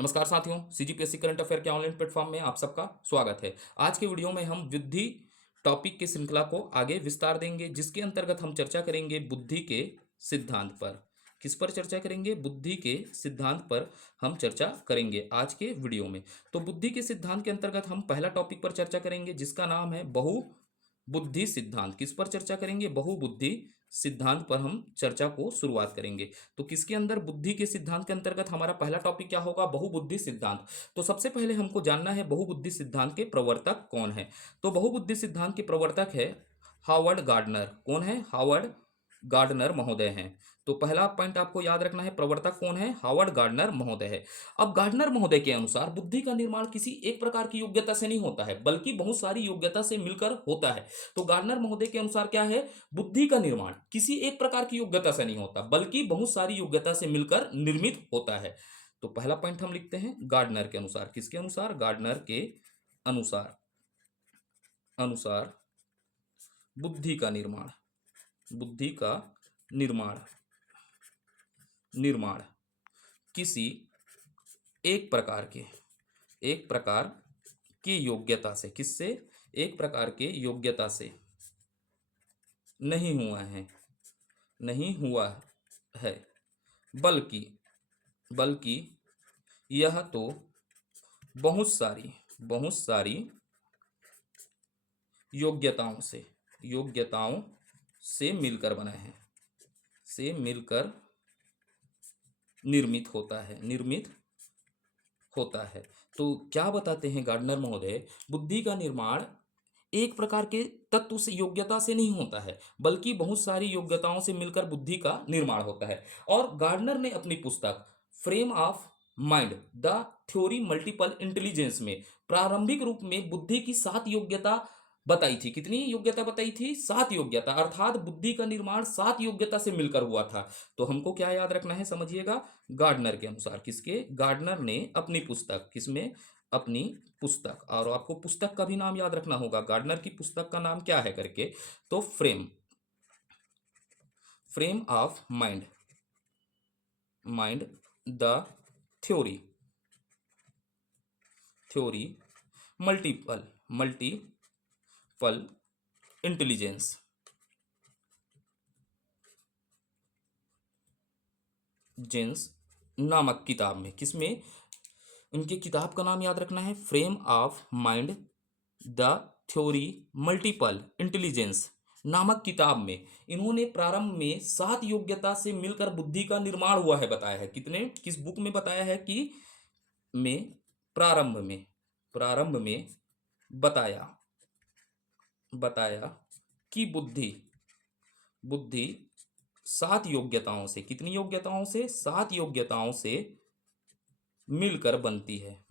नमस्कार साथियों, CGPSC current affair के ऑनलाइन प्लेटफॉर्म में आप सबका स्वागत है। आज के वीडियो में हम बुद्धि टॉपिक की श्रृंखला को आगे विस्तार देंगे, जिसके अंतर्गत हम चर्चा करेंगे बुद्धि के सिद्धांत पर। किस पर चर्चा करेंगे? बुद्धि के सिद्धांत पर हम चर्चा करेंगे आज के वीडियो में। तो बुद्धि के सिद्धांत के अंतर्गत हम पहला टॉपिक पर चर्चा करेंगे, जिसका नाम है बहुबुद्धि सिद्धांत। किस पर चर्चा करेंगे? बहुबुद्धि सिद्धांत पर हम चर्चा को शुरुआत करेंगे। तो किसके अंदर बुद्धि के सिद्धांत के अंतर्गत हमारा पहला टॉपिक क्या होगा? बहुबुद्धि सिद्धांत। तो सबसे पहले हमको जानना है बहुबुद्धि सिद्धांत के प्रवर्तक कौन है। तो बहुबुद्धि सिद्धांत के प्रवर्तक है हावर्ड गार्डनर। कौन है? हावर्ड गार्डनर महोदय हैं। तो पहला पॉइंट आपको याद रखना है, प्रवर्तक कौन है? हावर्ड गार्डनर महोदय है। अब गार्डनर महोदय के अनुसार बुद्धि का निर्माण किसी एक प्रकार की योग्यता से नहीं होता है, बल्कि बहुत सारी योग्यता से मिलकर होता है। तो गार्डनर महोदय के अनुसार क्या है? बुद्धि का निर्माण किसी एक प्रकार की योग्यता से नहीं होता, बल्कि बहुत सारी योग्यता से मिलकर निर्मित होता है। तो पहला पॉइंट हम लिखते हैं गार्डनर के अनुसार। किसके अनुसार? गार्डनर के अनुसार अनुसार बुद्धि का निर्माण, बुद्धि का निर्माण निर्माण किसी एक प्रकार के एक प्रकार की योग्यता से, किससे? एक प्रकार के योग्यता से नहीं हुआ है, नहीं हुआ है, बल्कि बल्कि यह तो बहुत सारी योग्यताओं से मिलकर बना है, से मिलकर निर्मित होता है। तो क्या बताते हैं गार्डनर महोदय? बुद्धि का निर्माण एक प्रकार के तत्व से, योग्यता से नहीं होता है, बल्कि बहुत सारी योग्यताओं से मिलकर बुद्धि का निर्माण होता है। और गार्डनर ने अपनी पुस्तक frame of mind the theory multiple intelligence में प्रारंभिक रूप में बुद्धि की 7 योग्यता बताई थी। कितनी योग्यता बताई थी? 7 योग्यता। अर्थात बुद्धि का निर्माण 7 योग्यता से मिलकर हुआ था। तो हमको क्या याद रखना है, समझिएगा। गार्डनर के अनुसार, किसके? गार्डनर ने अपनी पुस्तक, किसमें? अपनी पुस्तक। और आपको पुस्तक का भी नाम याद रखना होगा, गार्डनर की पुस्तक का नाम क्या है करके। तो frame of mind mind the theory theory multiple intelligence जेंस नामक किताब में। किसमें? उनकी किताब का नाम याद रखना है, frame of mind the theory multiple intelligence नामक किताब में इन्होंने प्रारंभ में 7 योग्यता से मिलकर बुद्धि का निर्माण हुआ है बताया है। कितने? किस बुक में बताया है कि में प्रारंभ में बताया बताया कि बुद्धि 7 योग्यताओं से, कितनी योग्यताओं से? 7 योग्यताओं से मिलकर बनती है।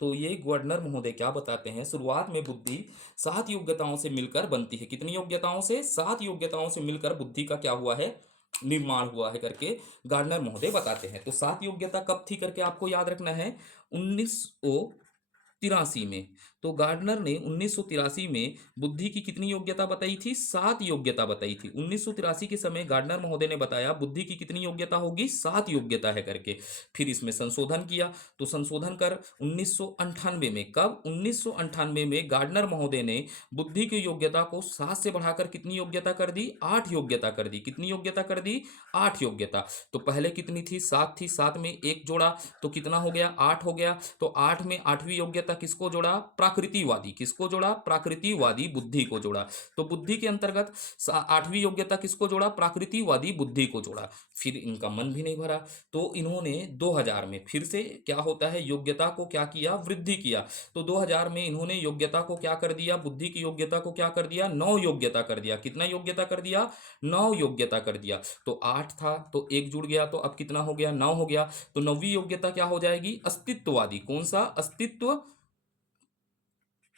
तो ये गवर्नर महोदय क्या बताते हैं? शुरुआत में बुद्धि 7 योग्यताओं से मिलकर बनती है। कितनी योग्यताओं से? 7 योग्यताओं से मिलकर बुद्धि का क्या हुआ है? निर्माण हुआ है करके गार्डनर महोदय बताते हैं। तो 7 योग्यता कब थी करके आपको याद रखना है, 1983 में। तो गार्डनर ने 1983 में बुद्धि की कितनी योग्यता बताई थी? 7 योग्यता बताई थी। 1983 के समय गार्डनर महोदय ने बताया बुद्धि की कितनी योग्यता होगी? 7 योग्यता है करके। फिर इसमें संशोधन किया, तो संशोधन कर 1998 में, कब? 1998 में गार्डनर महोदय ने बुद्धि की योग्यता को 7 से बढ़ाकर कितनी योग्यता कर दी? 8 योग्यता कर दी। कितनी योग्यता कर दी? 8 योग्यता। तो पहले कितनी थी? 7 थी, 7 में 1 जोड़ा तो कितना हो गया? 8 हो गया। तो 8 में 8वीं योग्यता किसको जोड़ा? प्राकृतिकवादी। किसको जोड़ा? प्राकृतिकवादी बुद्धि को जोड़ा। तो बुद्धि के अंतर्गत 8वीं योग्यता किसको जोड़ा? प्राकृतिकवादी बुद्धि को जोड़ा। फिर इनका मन भी नहीं भरा, तो इन्होंने 2000 में फिर से क्या होता है, योग्यता को क्या किया? वृद्धि किया। तो 2000 में इन्होंने योग्यता को क्या कर दिया? बुद्धि की योग्यता को क्या कर दिया? 9 योग्यता कर दिया। कितना योग्यता कर दिया? 9 योग्यता कर दिया। तो 8 था तो 1 जुड़ गया, तो अब कितना हो गया? 9 हो गया। तो 9वीं योग्यता क्या हो जाएगी? अस्तित्ववादी। कौन सा?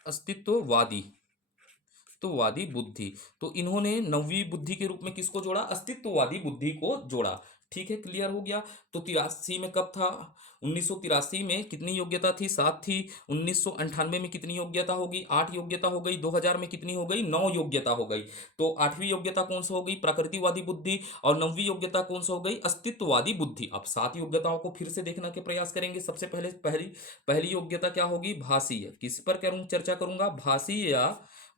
अस्तित्ववादी तो वादी बुद्धि। तो इन्होंने 9वीं बुद्धि के रूप में किसको जोड़ा? अस्तित्ववादी बुद्धि को जोड़ा। ठीक है, क्लियर हो गया। तो 83 में कब था? 1983 में कितनी योग्यता थी? 7 थी। 1998 में कितनी योग्यता होगी? 8 योग्यता हो गई। 2000 में कितनी हो गई? 9 योग्यता हो गई। तो 8वीं योग्यता कौन सा हो गई? प्रकृतिवादी बुद्धि। और 9वीं योग्यता कौन सा हो गई? अस्तित्ववादी बुद्धि। अब 7 योग्यताओं को फिर से देखने के प्रयास करेंगे। सबसे पहले पहली पहली योग्यता क्या होगी? भाषीय। किस पर करूं चर्चा करूंगा? भाषी या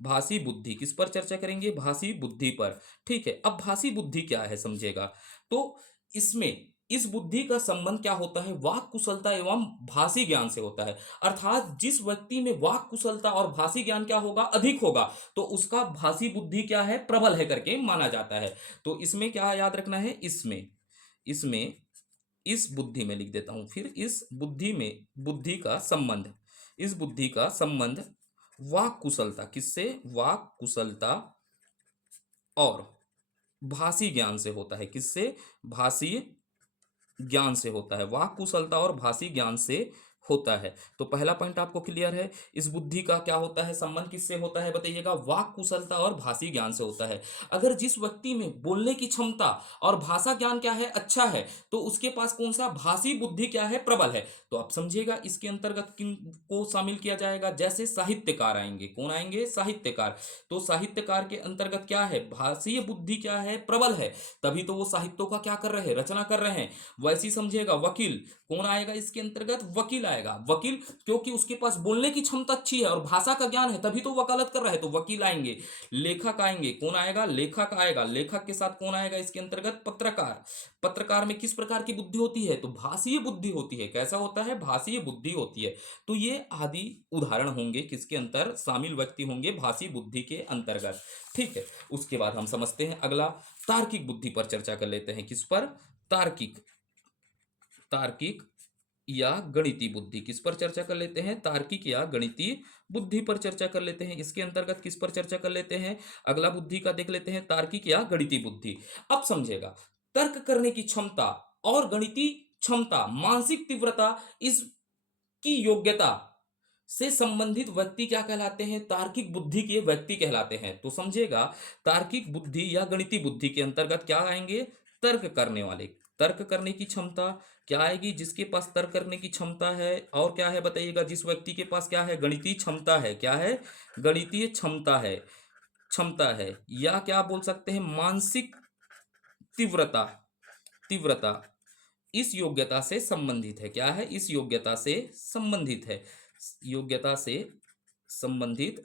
भाषी बुद्धि। किस पर चर्चा करेंगे? भाषी बुद्धि पर। ठीक है, अब भाषी बुद्धि क्या है समझेगा। तो इसमें इस बुद्धि का संबंध क्या होता है? वाक कुशलता एवं भाषी ज्ञान से होता है। अर्थात जिस व्यक्ति में वाक कुशलता और भाषी ज्ञान क्या होगा? अधिक होगा, तो उसका भाषी बुद्धि क्या है? प्रबल है करके माना जाता है। तो इसमें क्या याद रखना है? इसमें इस बुद्धि में लिख देता हूं, फिर इस बुद्धि में बुद्धि का संबंध, इस बुद्धि का संबंध वाक कुशलता, किससे? वाक कुशलता और भाषी ज्ञान से होता है। किससे? भाषी ज्ञान से होता है। वाक कुशलता और भाषी ज्ञान से होता है। तो पहला पॉइंट आपको क्लियर है। इस बुद्धि का क्या होता है? संबंध किससे होता है बताइएगा? वाक कुशलता और भाषी ज्ञान से होता है। अगर जिस व्यक्ति में बोलने की क्षमता और भाषा ज्ञान क्या है? अच्छा है, तो उसके पास कौन सा? भाषी बुद्धि क्या है? प्रबल है। तो आप समझिएगा इसके अंतर्गत किन को शामिल किया जाएगा? जैसे साहित्यकार आएंगे। कौन आएंगे? साहित्यकार। तो साहित्यकार के अंतर्गत क्या है? भाषीय बुद्धि क्या है? प्रबल है। तभी तो वो साहित्यों का क्या कर रहे हैं? रचना कर रहे हैं। वैसे ही समझिएगा वकील। कौन आएगा इसके अंतर्गत? वकील आएगा। वकील क्योंकि उसके पास बोलने की क्षमता अच्छी है और भाषा का ज्ञान है, तभी तो वकालत कर रहा है, तो वकील आएंगे। लेखक आएंगे। कौन आएगा? लेखक आएगा। लेखक के साथ कौन आएगा इसके अंतर्गत? पत्रकार। पत्रकार में किस प्रकार की बुद्धि होती है? तो भाषीय बुद्धि होती है। कैसा होता है? भाषीय बुद्धि होती है। तो ये आदि उदाहरण होंगे किसके अंतर शामिल व्यक्ति होंगे? भाषी बुद्धि के अंतर्गत। ठीक है, उसके बाद हम समझते हैं अगला, तार्किक बुद्धि पर चर्चा कर लेते हैं। किस पर? तार्किक। तार्किक या गणितीय बुद्धि। किस पर चर्चा कर लेते हैं? तार्किक या गणितीय बुद्धि पर चर्चा कर लेते हैं। इसके अंतर्गत किस पर चर्चा कर लेते हैं? अगला बुद्धि का देख लेते हैं, तार्किक या गणितीय बुद्धि। अब समझेगा, तर्क करने की क्षमता और गणितीय क्षमता, मानसिक तीव्रता, इसकी योग्यता से संबंधित व्यक्ति क्या कहलाते हैं? तार्किक बुद्धि के व्यक्ति कहलाते हैं। तो समझिएगा, तार्किक बुद्धि या गणितीय बुद्धि के अंतर्गत क्या आएंगे? तर्क करने वाले। तर्क करने की क्षमता क्या आएगी? जिसके पास तर्क करने की क्षमता है। और क्या है बताइएगा? जिस व्यक्ति के पास क्या है? गणितीय क्षमता है। क्या है? गणितीय क्षमता है। क्षमता है, या क्या बोल सकते हैं? मानसिक तीव्रता। तीव्रता इस योग्यता से संबंधित है। क्या है? इस योग्यता से संबंधित है। योग्यता से संबंधित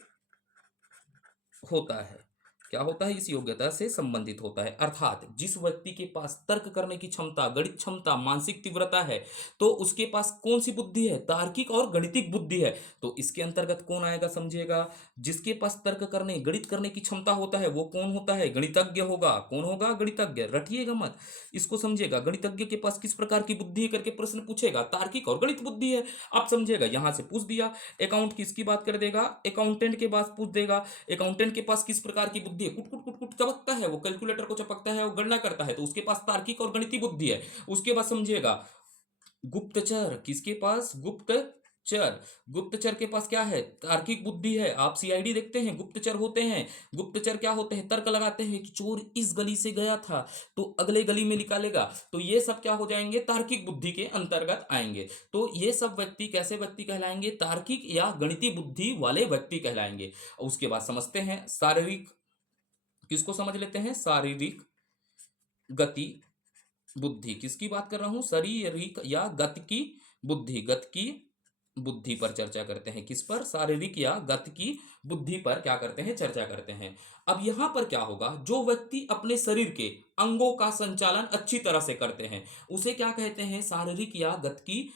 होता है। क्या होता है? इस योग्यता से संबंधित होता है। अर्थात जिस व्यक्ति के पास तर्क करने की क्षमता, गणित क्षमता, मानसिक तीव्रता है, तो उसके पास कौन सी बुद्धि है? तार्किक और गणितिक बुद्धि है। तो इसके अंतर्गत कौन आएगा समझिएगा? जिसके पास तर्क करने, गणित करने की क्षमता होता है, वो कौन होता है? गणितज्ञ होगा। कौन होगा? गणितज्ञ। रटिएगा मत, इसको समझिएगा। गणितज्ञ के पास किस प्रकार की बुद्धि है करके प्रश्न पूछेगा। तार्किक और गणित बुद्धि है। आप समझिएगा, यहां से पूछ दिया। अकाउंट किसकी बात कर देगा? अकाउंटेंट के पास पूछ देगा। अकाउंटेंट के पास किस प्रकार की बुद्धि है? कुट कुट कुट कुट चपकता है, वो कैलकुलेटर को चपकता है, वो गणना करता है, तो उसके पास तार्किक और गणितीय बुद्धि है। उसके बाद समझिएगा, गुप्तचर। किसके पास? गुप्तचर। गुप्तचर के पास क्या है? तार्किक बुद्धि है। आप सीआईडी देखते हैं, गुप्तचर होते हैं। गुप्तचर क्या होते हैं? तर्क लगाते हैं कि चोर इस गली से गया था तो अगले गली में निकालेगा। तो ये सब क्या हो जाएंगे? तार्किक बुद्धि के अंतर्गत आएंगे। तो ये सब व्यक्ति कैसे व्यक्ति कहलाएंगे? तार्किक या गणितीय बुद्धि वाले व्यक्ति कहलाएंगे। उसके बाद समझते हैं शारीरिक। किसको समझ लेते हैं? शारीरिक गति बुद्धि। किसकी बात कर रहा हूं? शारीरिक या गति की बुद्धि। गति की बुद्धि पर चर्चा करते हैं। किस पर? शारीरिक या गति की बुद्धि पर क्या करते हैं? चर्चा करते हैं। अब यहां पर क्या होगा? जो व्यक्ति अपने शरीर के अंगों का संचालन अच्छी तरह से करते हैं, उसे क्या कहते हैं? शारीरिक या गति की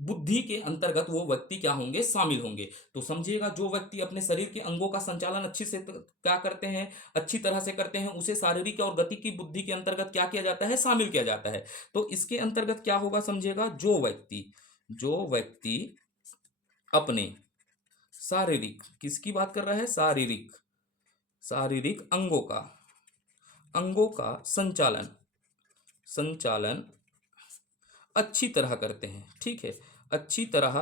बुद्धि के अंतर्गत वो व्यक्ति क्या होंगे? शामिल होंगे। तो समझिएगा, जो व्यक्ति अपने शरीर के अंगों का संचालन अच्छी से क्या करते हैं? अच्छी तरह से करते हैं, उसे शारीरिक और गति की बुद्धि के अंतर्गत क्या किया जाता है? शामिल किया जाता है। तो इसके अंतर्गत क्या होगा समझिएगा? जो व्यक्ति अपने शारीरिक, किसकी बात कर रहा है? शारीरिक। शारीरिक अंगों का संचालन संचालन अच्छी तरह करते हैं। ठीक है, अच्छी तरह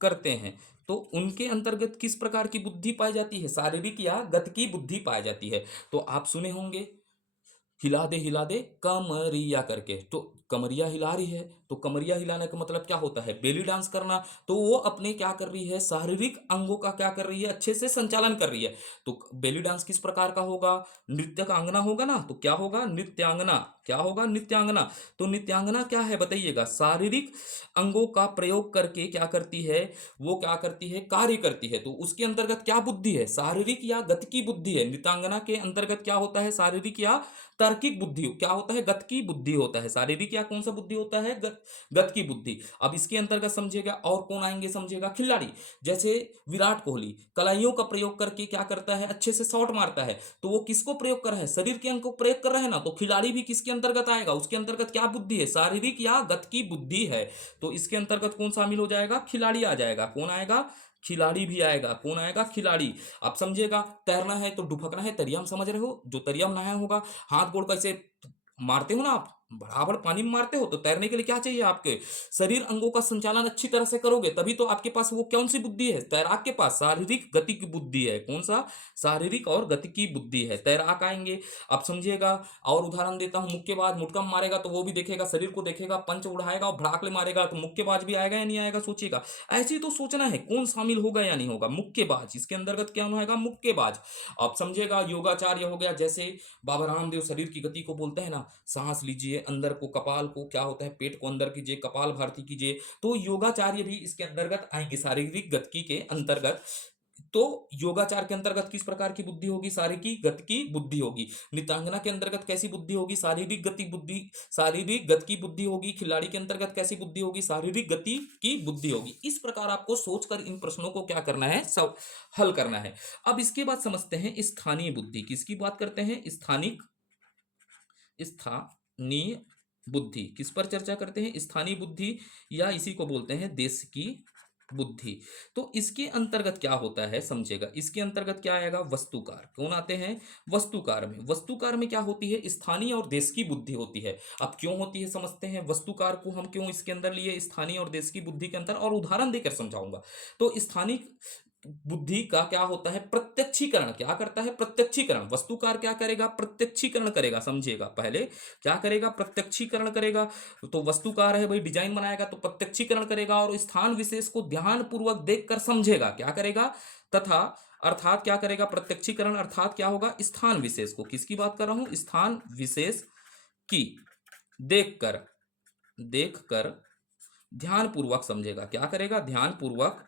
करते हैं, तो उनके अंतर्गत किस प्रकार की बुद्धि पाई जाती है? शारीरिक या गति की बुद्धि पाई जाती है। तो आप सुने होंगे हिला दे कमरिया करके। तो कमरिया हिला रही है, तो कमरिया हिलाने का मतलब क्या होता है, बेली डांस करना। तो वो अपने क्या कर रही है, शारीरिक अंगों का क्या कर रही है, अच्छे से संचालन कर रही है। तो बेली डांस किस प्रकार का होगा, नृत्य का अंगना होगा ना, तो क्या होगा, नृत्यांगना। क्या होगा, नृत्यांगना। तो नृत्यांगना क्या है बताइएगा, शारीरिक अंगों का प्रयोग करके क्या करती है, वो क्या करती है, कार्य करती है। तो उसके अंतर्गत क्या बुद्धि है, शारीरिक या गत की बुद्धि है। नृत्यांगना के अंतर्गत क्या होता है, शारीरिक या तार्किक बुद्धि, क्या होता है, गत की बुद्धि होता है। शारीरिक या कौन सा बुद्धि होता है, गत की बुद्धि। अब इसके अंतर्गत समझेगा और कौन आएंगे, समझेगा खिलाड़ी। जैसे विराट कोहली कलाइयों का प्रयोग करके क्या करता है, अच्छे से शॉट मारता है। तो वो किसको प्रयोग कर रहा है, शरीर के अंग को प्रयोग कर रहा है ना। तो खिलाड़ी भी किसके अंतर्गत आएगा, उसके अंतर्गत क्या बुद्धि है, शारीरिक या गत की बुद्धि है। तो इसके अंतर्गत कौन शामिल हो जाएगा, खिलाड़ी आ जाएगा। कौन आएगा, खिलाड़ी भी आएगा। कौन आएगा, खिलाड़ी। आप समझिएगा, तैरना है तो डुबकना है, तरियम समझ रहे हो, जो तरियम नहाया होगा, हाथ गोड़ कैसे मारते हो ना आप, बराबर पानी में मारते हो। तो तैरने के लिए क्या चाहिए, आपके शरीर अंगों का संचालन अच्छी तरह से करोगे तभी तो आपके पास वो कौन सी बुद्धि है, तैराक के पास शारीरिक गति की बुद्धि है। कौन सा, शारीरिक और गति की बुद्धि है, तैराक आएंगे। आप समझिएगा, और उदाहरण देता हूं, मुक्केबाज मुटकम मारेगा तो वो भी देखेगा, शरीर को देखेगा, पंच उड़ाएगा और भड़ाकले मारेगा, तो मुक्केबाज भी आएगा या नहीं आएगा, सोचिएगा। ऐसे ही तो सोचना है कौन शामिल होगा या नहीं होगा, मुक्केबाज। इसके अंतर्गत क्या होगा, मुक्केबाज। आप समझिएगा, योगाचार्य हो गया, जैसे बाबा रामदेव शरीर की गति को बोलते हैं ना, सांस लीजिए, अंदर को, कपाल को क्या होता है, पेट को अंदर कीजिए, कपाल भारती कीजिए। तो योगाचार्य भी इसके अंतर्गत आएंगे, शारीरिक गति के अंतर्गत। तो योगाचार के अंतर्गत किस प्रकार की बुद्धि होगी, शारीरिक गति की बुद्धि होगी। नृत्यांगना के अंतर्गत कैसी बुद्धि होगी, शारीरिक गति बुद्धि, शारीरिक गति की बुद्धि होगी। खिलाड़ी के अंतर्गत कैसी बुद्धि होगी, शारीरिक गति की बुद्धि होगी। इस प्रकार आपको सोचकर इन प्रश्नों को क्या करना है, सब हल करना है। अब इसके बाद समझते हैं स्थानीय बुद्धि। किसकी बात करते हैं, स्थानिक, स्थानीय बुद्धि। किस पर चर्चा करते हैं, स्थानीय बुद्धि, या इसी को बोलते हैं देश की बुद्धि। तो इसके अंतर्गत क्या होता है, समझेगा, इसके अंतर्गत क्या आएगा, वस्तुकार। कौन आते हैं, वस्तुकार में। वस्तुकार में क्या होती है, स्थानीय और देश की बुद्धि होती है। अब क्यों होती है समझते हैं, वस्तुकार को हम क्यों इसके अंदर लिए, स्थानीय और देश की बुद्धि के अंतर, और उदाहरण देकर समझाऊंगा। तो स्थानीय बुद्धि का क्या होता है, प्रत्यक्षीकरण। क्या करता है, प्रत्यक्षीकरण। वस्तुकार क्या करेगा, प्रत्यक्षीकरण करेगा। समझिएगा, पहले क्या करेगा, प्रत्यक्षीकरण करेगा। तो वस्तुकार है भाई, डिजाइन बनाएगा तो प्रत्यक्षीकरण करेगा, और स्थान विशेष को ध्यान पूर्वक देखकर समझेगा। क्या करेगा, तथा अर्थात क्या करेगा, प्रत्यक्षीकरण अर्थात क्या होगा, स्थान विशेष को, किसकी बात कर रहा हूं, स्थान विशेष की देखकर, देखकर ध्यान पूर्वक समझेगा। क्या करेगा, ध्यान पूर्वक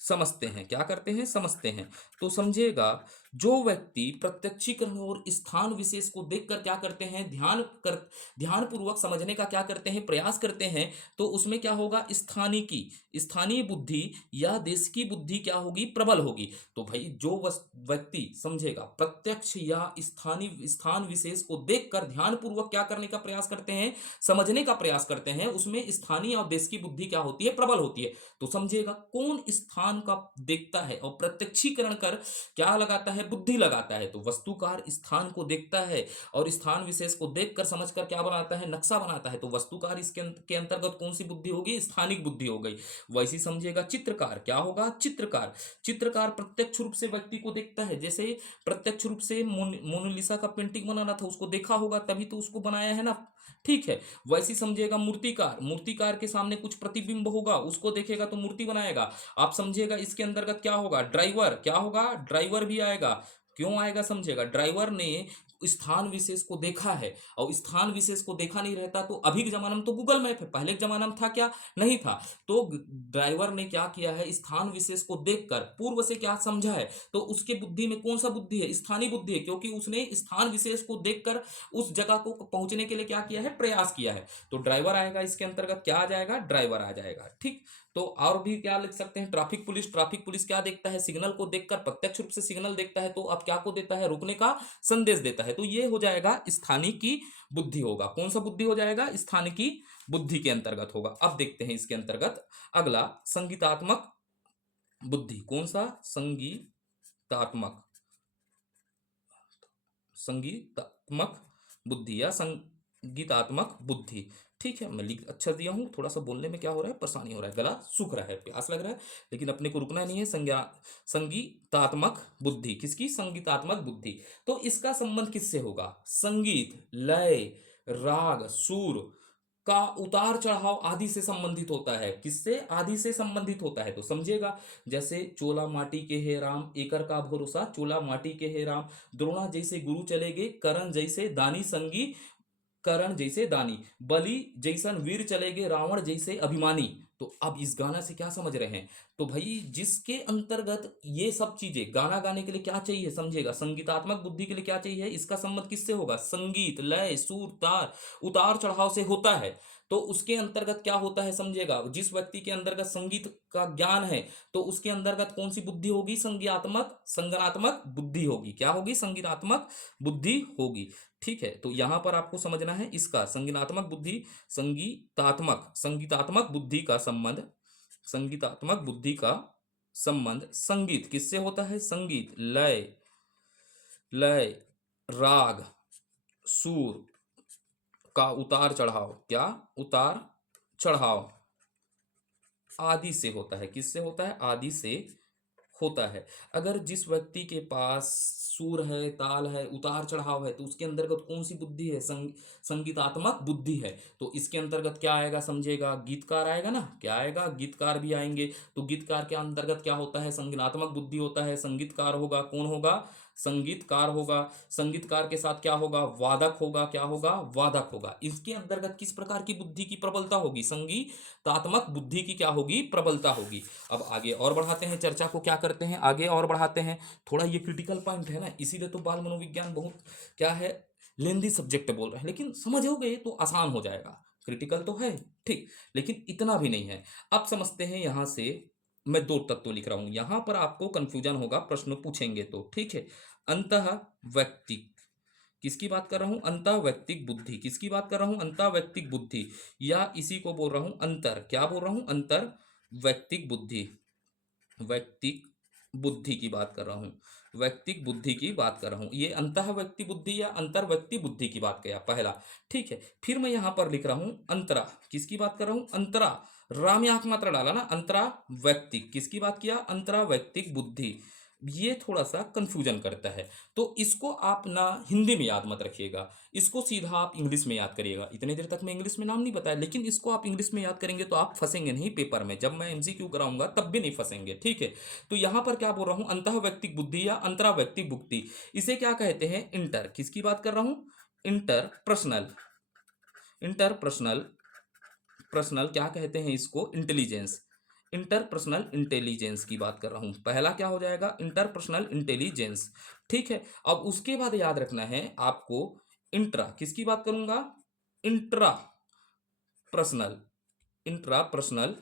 समझते हैं। क्या करते हैं, समझते हैं। तो समझिएगा, जो व्यक्ति प्रत्यक्षीकरण और स्थान विशेष को देखकर क्या करते हैं, ध्यान पूर्वक समझने का क्या करते हैं, प्रयास करते हैं, तो उसमें क्या होगा, स्थानीय बुद्धि या देश की बुद्धि क्या होगी, प्रबल होगी। तो भाई जो व्यक्ति समझेगा, प्रत्यक्ष या स्थान विशेष को देखकर ध्यान पूर्वक क्या करने का प्रयास करते हैं, समझने का प्रयास करते हैं, उसमें स्थानीय और देश की बुद्धि क्या होती है, प्रबल होती है। तो समझिएगा, कौन स्थान का देखता है और प्रत्यक्षीकरण कर क्या लगाता है, बुद्धि लगाता है। तो वस्तुकार स्थान को देखता है और स्थान विशेष को देखकर समझकर क्या बनाता है, नक्शा बनाता है। तो वस्तुकार इसके के अंतर्गत कौन सी बुद्धि होगी, स्थानिक बुद्धि हो गई। वैसे ही समझिएगा, चित्रकार क्या होगा, चित्रकार। चित्रकार प्रत्यक्ष रूप से व्यक्ति को देखता है, जैसे प्रत्यक्ष रूप से मोनालिसा का पेंटिंग बनाना था, उसको देखा होगा तभी तो उसको बनाया है ना, ठीक है। वैसे ही समझिएगा, मूर्तिकार, मूर्तिकार के सामने कुछ प्रतिबिंब होगा, उसको देखेगा तो मूर्ति बनाएगा। आप समझिएगा, इसके अंतर्गत क्या होगा, ड्राइवर। क्या होगा, ड्राइवर भी आएगा। क्यों आएगा, समझिएगा, ड्राइवर ने स्थान विशेष को देखा है, और स्थान विशेष को देखा नहीं रहता तो अभी के जमाने में तो गूगल मैप है, पहले के जमाने में था क्या, नहीं था। तो ड्राइवर ने क्या किया है, स्थान विशेष को देखकर पूर्व से क्या समझा है, तो उसके बुद्धि में कौन सा बुद्धि है, स्थानीय बुद्धि है, क्योंकि उसने स्थान विशेष को देखकर उस जगह को पहुंचने के लिए क्या किया है, प्रयास किया है। तो ड्राइवर आएगा, इसके अंतर्गत क्या आ जाएगा, ड्राइवर आ जाएगा, ठीक। तो और भी क्या लिख सकते हैं, ट्रैफिक पुलिस। ट्रैफिक पुलिस क्या देखता है, सिग्नल को देखकर, प्रत्यक्ष रूप से सिग्नल देखता है तो अब क्या को देता है, रुकने का संदेश देता है। तो ये हो जाएगा स्थानीय की बुद्धि होगा। कौन सा बुद्धि हो जाएगा, स्थानीय की बुद्धि के अंतर्गत होगा। अब देखते हैं इसके अंतर्गत अगला, संगीतात्मक बुद्धि। कौन सा, संगीतात्मक, संगीतात्मक बुद्धि या संगीतात्मक बुद्धि। ठीक है, मैं लिख अच्छा दिया हूँ, थोड़ा सा बोलने में क्या हो रहा है, परेशानी हो रहा है, गला सूख रहा है, प्यास लग रहा है, लेकिन अपने को रुकना नहीं है। संगीतात्मक बुद्धि किसकी, संगीतात्मक बुद्धि। तो इसका संबंध किससे होगा, संगीत, लय, राग, सुर का उतार चढ़ाव आदि से संबंधित होता है। किससे, आदि से संबंधित होता है। तो समझिएगा, जैसे चोला माटी के हे राम, एकर का भरोसा चोला माटी के हे राम, द्रोणा जैसे गुरु चलेगे, करण जैसे दानी संगी, करण जैसे दानी, बलि जैसन वीर चलेगे, रावण जैसे अभिमानी। तो अब इस गाना से क्या समझ रहे हैं, तो भाई जिसके अंतर्गत ये सब चीजें, गाना गाने के लिए क्या चाहिए समझिएगा, संगीतात्मक बुद्धि के लिए क्या चाहिए, इसका संबंध किससे होगा, संगीत, लय, सुर, तार, उतार चढ़ाव से होता है। तो उसके अंतर्गत क्या होता है समझिएगा, जिस व्यक्ति के अंतर्गत संगीत का ज्ञान है, तो उसके अंतर्गत कौन सी बुद्धि होगी, संज्ञात्मक संज्ञानात्मक बुद्धि होगी। क्या होगी, संगीतात्मक बुद्धि होगी। ठीक है, तो यहां पर आपको समझना है इसका संज्ञानात्मक बुद्धि, संगीतात्मक बुद्धि का संबंध, संगीतात्मक बुद्धि का संबंध संगीत किससे होता है, संगीत, लय, लय, राग, सुर का उतार चढ़ाव, क्या, उतार चढ़ाव आदि से होता है। किससे होता है, आदि से होता है। अगर जिस व्यक्ति के पास सुर है, ताल है, उतार चढ़ाव है, तो उसके अंतर्गत कौन सी बुद्धि है, संगीतात्मक बुद्धि है। तो इसके अंतर्गत क्या आएगा समझिएगा, गीतकार आएगा ना, क्या आएगा, गीतकार भी आएंगे। तो गीतकार के अंतर्गत क्या होता है, संगीतात्मक बुद्धि होता है, संगीतकार होगा, कौन होगा, संगीतकार होगा। संगीतकार के साथ क्या होगा, वादक होगा, क्या होगा, वादक होगा। इसके अंतर्गत किस प्रकार की बुद्धि की प्रबलता होगी, संगीतात्मक बुद्धि की क्या होगी, प्रबलता होगी। अब आगे और बढ़ाते हैं चर्चा को, क्या करते हैं, आगे और बढ़ाते हैं। थोड़ा ये क्रिटिकल पॉइंट है ना, इसीलिए तो बाल मनोविज्ञान बहुत क्या है, लेंदी सब्जेक्ट बोल रहे हैं, लेकिन समझोगे तो आसान हो जाएगा। क्रिटिकल तो है ठीक, लेकिन इतना भी नहीं है। अब समझते हैं, यहां से मैं दो तत्व लिख रहा हूं, यहां पर आपको कंफ्यूजन होगा, प्रश्न पूछेंगे तो। ठीक है, अंतः व्यक्तिक, किसकी बात कर रहा हूं, अंतः व्यक्तिक बुद्धि, किसकी बात कर रहा हूं, अंतः व्यक्तिक बुद्धि, या इसी को बोल रहा हूं अंतर, क्या बोल रहा हूं, अंतर व्यक्तिक बुद्धि, व्यक्तिक बुद्धि की बात कर रहा हूं, व्यक्तिक बुद्धि की बात कर रहा हूं। ये अंतः व्यक्ति बुद्धि या अंतर व्यक्ति बुद्धि की बात किया पहला। ठीक है, फिर मैं यहां पर लिख रहा हूं अंतरा, किसकी बात कर रहा हूं, अंतरा, राम आंख मात्रा डाला ना, अंतरा व्यक्तिक, किसकी बात किया, अंतरा व्यक्तिक बुद्धि। ये थोड़ा सा कंफ्यूजन करता है, तो इसको आप ना हिंदी में याद मत रखिएगा, इसको सीधा आप इंग्लिश में याद करिएगा। इतने देर तक मैं इंग्लिश में नाम नहीं बताया, लेकिन इसको आप इंग्लिश में याद करेंगे तो आप फंसेंगे नहीं पेपर में, जब मैं एमसीक्यू कराऊंगा तब भी नहीं फंसेंगे। ठीक है, तो यहां पर क्या बोल रहा हूं, अंतः व्यक्तिक बुद्धि या अंतरा व्यक्तिक बुद्धि, इसे क्या कहते हैं, इंटर, किसकी बात कर रहा हूं, inter personal, inter personal, personal क्या कहते हैं इसको, इंटेलिजेंस, इंटरपर्सनल इंटेलिजेंस की बात कर रहा हूं। पहला क्या हो जाएगा, इंटरपर्सनल इंटेलिजेंस। ठीक है, अब उसके बाद याद रखना है आपको, इंट्रा, किसकी बात करूंगा, intra personal, intra personal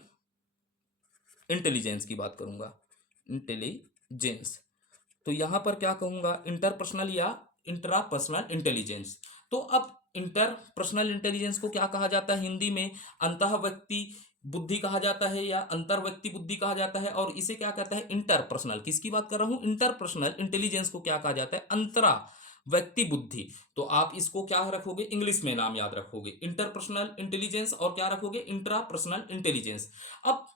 intelligence की बात करूंगा, इंटेलिजेंस। तो यहां पर क्या कहूंगा, इंटरपर्सनल या इंट्रापर्सनल इंटेलिजेंस। तो अब इंटरपर्सनल इंटेलिजेंस को क्या कहा जाता है हिंदी में, अंतः व्यक्ति बुद्धि कहा जाता है या अंतर व्यक्ति बुद्धि कहा जाता है, और इसे क्या कहता है, इंटरपर्सनल, किसकी बात कर रहा हूं, इंटरपर्सनल इंटेलिजेंस को क्या कहा जाता है, अंतरा व्यक्ति बुद्धि। तो आप इसको क्या रखोगे, इंग्लिश में नाम याद रखोगे, इंटरपर्सनल इंटेलिजेंस, और क्या रखोगे, इंट्रापर्सनल इंटेलिजेंस। अब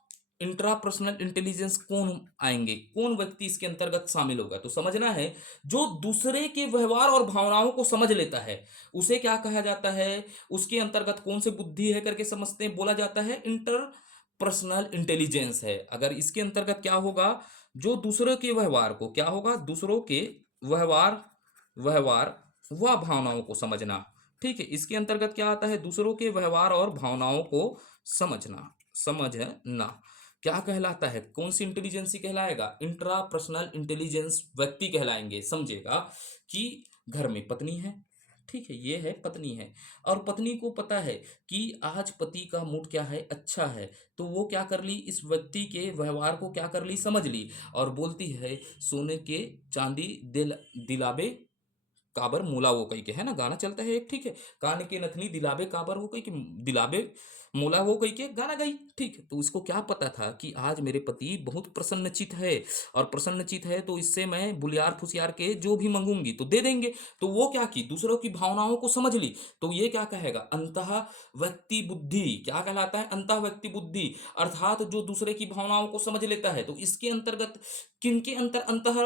इंट्रापर्सनल इंटेलिजेंस कौन आएंगे, कौन व्यक्ति इसके अंतर्गत शामिल होगा, तो समझना है, जो दूसरे के व्यवहार और भावनाओं को समझ लेता है उसे क्या कहा जाता है, उसके अंतर्गत कौन से बुद्धि है करके समझते हैं, बोला जाता है इंटरपर्सनल इंटेलिजेंस है। अगर इसके अंतर्गत क्या होगा, जो दूसरों के व्यवहार को, क्या होगा, दूसरों के व्यवहार, व्यवहार व भावनाओं को समझना। ठीक है, इसके अंतर्गत क्या आता है, दूसरों के व्यवहार और भावनाओं को समझना, समझना क्या कहलाता है, कौन सी इंटेलिजेंसी कहलाएगा, इंट्रा पर्सनल इंटेलिजेंस व्यक्ति कहलाएंगे। समझेगा कि घर में पत्नी है, ठीक है, ये है पत्नी है, और पत्नी को पता है कि आज पति का मूड क्या है, अच्छा है, तो वो क्या कर ली, इस व्यक्ति के व्यवहार को क्या कर ली, समझ ली, और बोलती है सोने के चांदी दिलावे काबर मोला वो कही के, है ना, गाना चलता है एक, ठीक है। कान के नथनी दिलावे काबर वो कही के, दिलावे मोला वो कही के गाना गाई, ठीक है। तो उसको क्या पता था कि आज मेरे पति बहुत प्रसन्नचित है, और प्रसन्नचित है तो इससे मैं बुलियार फुसियार के जो भी मंगूंगी तो दे देंगे। तो वो क्या की, दूसरों की भावनाओं को समझ ली। तो ये क्या कहेगा, अंतः व्यक्ति बुद्धि, क्या कहलाता है, अंतः व्यक्ति बुद्धि, अर्थात जो दूसरे की भावनाओं को समझ लेता है। तो इसके अंतर्गत किनके अंतर अंतः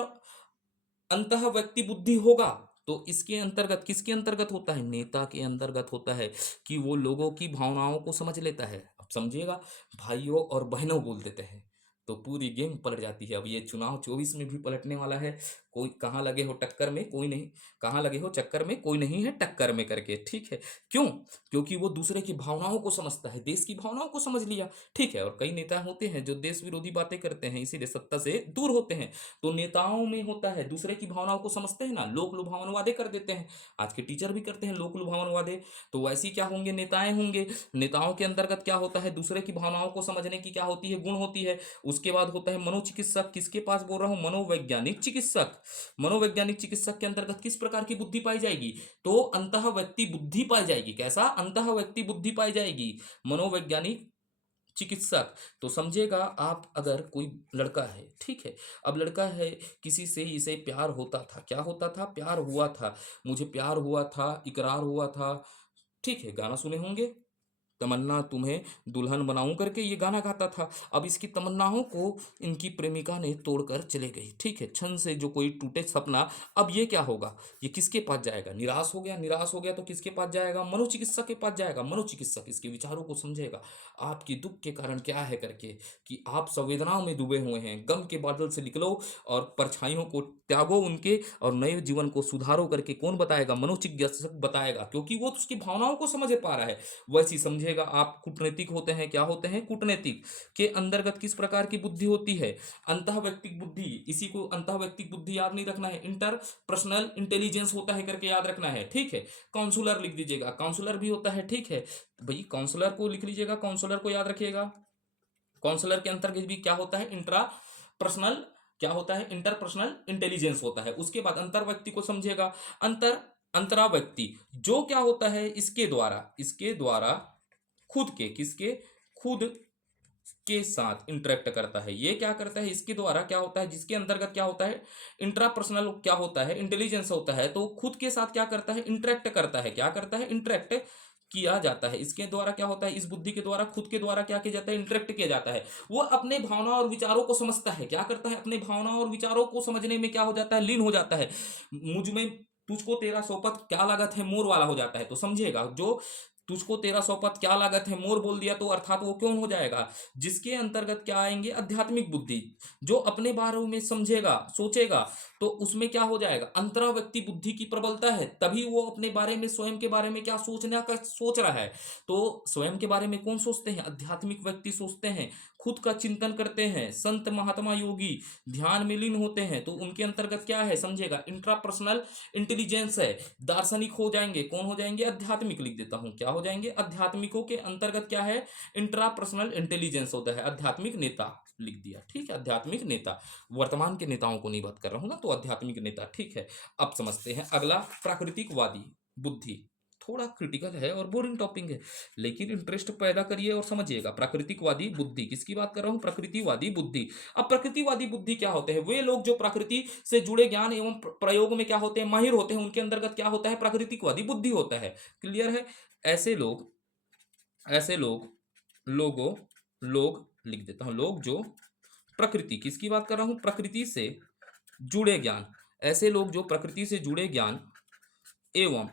अंतः व्यक्ति बुद्धि होगा, तो इसके अंतर्गत किसके अंतर्गत होता है, नेता के अंतर्गत होता है, कि वो लोगों की भावनाओं को समझ लेता है। अब समझिएगा, भाइयों और बहनों बोल देते हैं तो पूरी गेम पलट जाती है। अब ये चुनाव 24 में भी पलटने वाला है। कोई कहाँ लगे हो टक्कर में, कोई नहीं, कहाँ लगे हो चक्कर में, कोई नहीं है टक्कर में करके, ठीक है। क्यों? क्योंकि वो दूसरे की भावनाओं को समझता है, देश की भावनाओं को समझ लिया, ठीक है। और कई नेता होते हैं जो देश विरोधी बातें करते हैं, इसीलिए सत्ता से दूर होते हैं। तो नेताओं में होता है, दूसरे की भावनाओं को समझते हैं ना, लोक लुभावन वादे कर देते हैं। आज के टीचर भी करते हैं लोक लुभावन वादे। तो वैसी क्या होंगे, नेताएं होंगे। नेताओं के अंतर्गत क्या होता है, दूसरे की भावनाओं को समझने की क्या होती है, गुण होती है। उसके बाद होता है मनोचिकित्सक, किसके पास बोल रहा हूं, मनोवैज्ञानिक चिकित्सक। मनोवैज्ञानिक चिकित्सक के अंतर्गत किस प्रकार की बुद्धि पाई जाएगी, तो अंतः व्यक्ति बुद्धि पाई जाएगी। कैसा, अंतः व्यक्ति बुद्धि पाई जाएगी, मनोवैज्ञानिक चिकित्सक। तो समझिएगा आप, अगर कोई लड़का है, ठीक है, अब लड़का है, किसी से इसे प्यार होता था, क्या होता था, प्यार हुआ था, मुझे प्यार हुआ था, इकरार हुआ था, ठीक है। गाना सुने होंगे, तमन्ना तुम्हें दुल्हन बनाऊं करके ये गाना गाता था। अब इसकी तमन्नाओं को इनकी प्रेमिका ने तोड़कर चले गई, ठीक है। क्षण से जो कोई टूटे सपना, अब ये क्या होगा, ये किसके पास जाएगा, निराश हो गया, निराश हो गया तो किसके पास जाएगा, मनोचिकित्सक के पास जाएगा। मनोचिकित्सक इसके विचारों को समझेगा, आपकी दुख के कारण क्या है करके, कि आप संवेदनाओं में डूबे हुए हैं, गम के बादल से निकलो और परछाइयों को त्यागो उनके, और नए जीवन को सुधारो करके कौन बताएगा, मनोचिकित्सक बताएगा, क्योंकि वो तो उसकी भावनाओं को समझ पा रहा है। वैसी समझेगा आप, कूटनीतिक होते हैं, क्या होते हैं, कूटनीतिक के अंतर्गत किस प्रकार की बुद्धि होती है, अंतः व्यक्तिक बुद्धि। इसी को अंतः व्यक्तिक बुद्धि याद नहीं रखना है, इंटर पर्सनल इंटेलिजेंस होता है करके याद रखना है, ठीक है। काउंसलर लिख दीजिएगा, काउंसलर भी होता है, ठीक है भाई, काउंसलर को लिख लीजिएगा, काउंसलर को याद रखिएगा। काउंसलर के अंतर्गत भी क्या होता है, इंट्रा पर्सनल, क्या होता है, इंटरपर्सनल इंटेलिजेंस होता है। उसके बाद अंतर व्यक्ति को समझेगा, अंतर अंतरा व्यक्ति, जो क्या होता है, इसके द्वारा खुद के, किसके, खुद के साथ इंटरेक्ट करता है। ये क्या करता है, इसके द्वारा क्या होता है, जिसके अंतर्गत क्या होता है, इंट्रापर्सनल क्या होता है, इंटेलिजेंस होता है। तो खुद के साथ क्या करता है, इंटरेक्ट करता है, क्या करता है, इंटरेक्ट किया जाता है। इसके द्वारा क्या होता है, इस बुद्धि के द्वारा खुद के द्वारा क्या किया जाता है, इंटरेक्ट किया जाता है। वो अपने भावना और विचारों को समझता है, क्या करता है, अपने भावना और विचारों को समझने में क्या हो जाता है, लीन हो जाता है। मुझ में तुझको तेरा सोपत क्या लागत है, मोर वाला हो जाता है। तो समझिएगा, जो तुझको तेरा सोपत क्या लागत है, मोर बोल दिया तो अर्थात वो क्यों हो जाएगा, जिसके अंतर्गत क्या आएंगे, आध्यात्मिक बुद्धि। जो अपने बारे में समझेगा, सोचेगा, तो उसमें क्या हो जाएगा, अंतरा व्यक्ति बुद्धि की प्रबलता है, तभी वो अपने बारे में, स्वयं के बारे में क्या सोचने का सोच रहा है। तो स्वयं के बारे में कौन सोचते हैं, आध्यात्मिक व्यक्ति सोचते हैं, खुद का चिंतन करते हैं। संत महात्मा योगी ध्यान में लीन होते हैं, तो उनके अंतर्गत क्या है, समझेगा, इंट्रापर्सनल इंटेलिजेंस है। दार्शनिक हो जाएंगे, कौन हो जाएंगे, आध्यात्मिक लिख देता हूं, क्या हो जाएंगे, आध्यात्मिकों के अंतर्गत क्या है, इंट्रापर्सनल इंटेलिजेंस होता है। आध्यात्मिक नेता लिख दिया, ठीक है, आध्यात्मिक नेता। वर्तमान के नेताओं को नहीं बात कर रहा हूं ना, तो आध्यात्मिक नेता, ठीक है। अब समझते हैं अगला, प्राकृतिकवादी बुद्धि। थोड़ा क्रिटिकल है और बोरिंग टॉपिक है, लेकिन इंटरेस्ट पैदा करिए और समझिएगा। प्राकृतिकवादी बुद्धि, किसकी बात कर रहा हूं, प्रकृतिवादी बुद्धि। अब प्रकृतिवादी बुद्धि क्या होते हैं, वे लोग जो प्रकृति से जुड़े ज्ञान एवं प्रयोग में क्या होते हैं, माहिर होते हैं, उनके अंतर्गत क्या होता है, प्राकृतिकवादी बुद्धि होता है। क्लियर है। ऐसे लोग लोगों लोग लिख देता हूं, लोग जो प्रकृति, किसकी बात कर रहा हूं, प्रकृति से जुड़े ज्ञान, ऐसे लोग जो प्रकृति से जुड़े ज्ञान एवं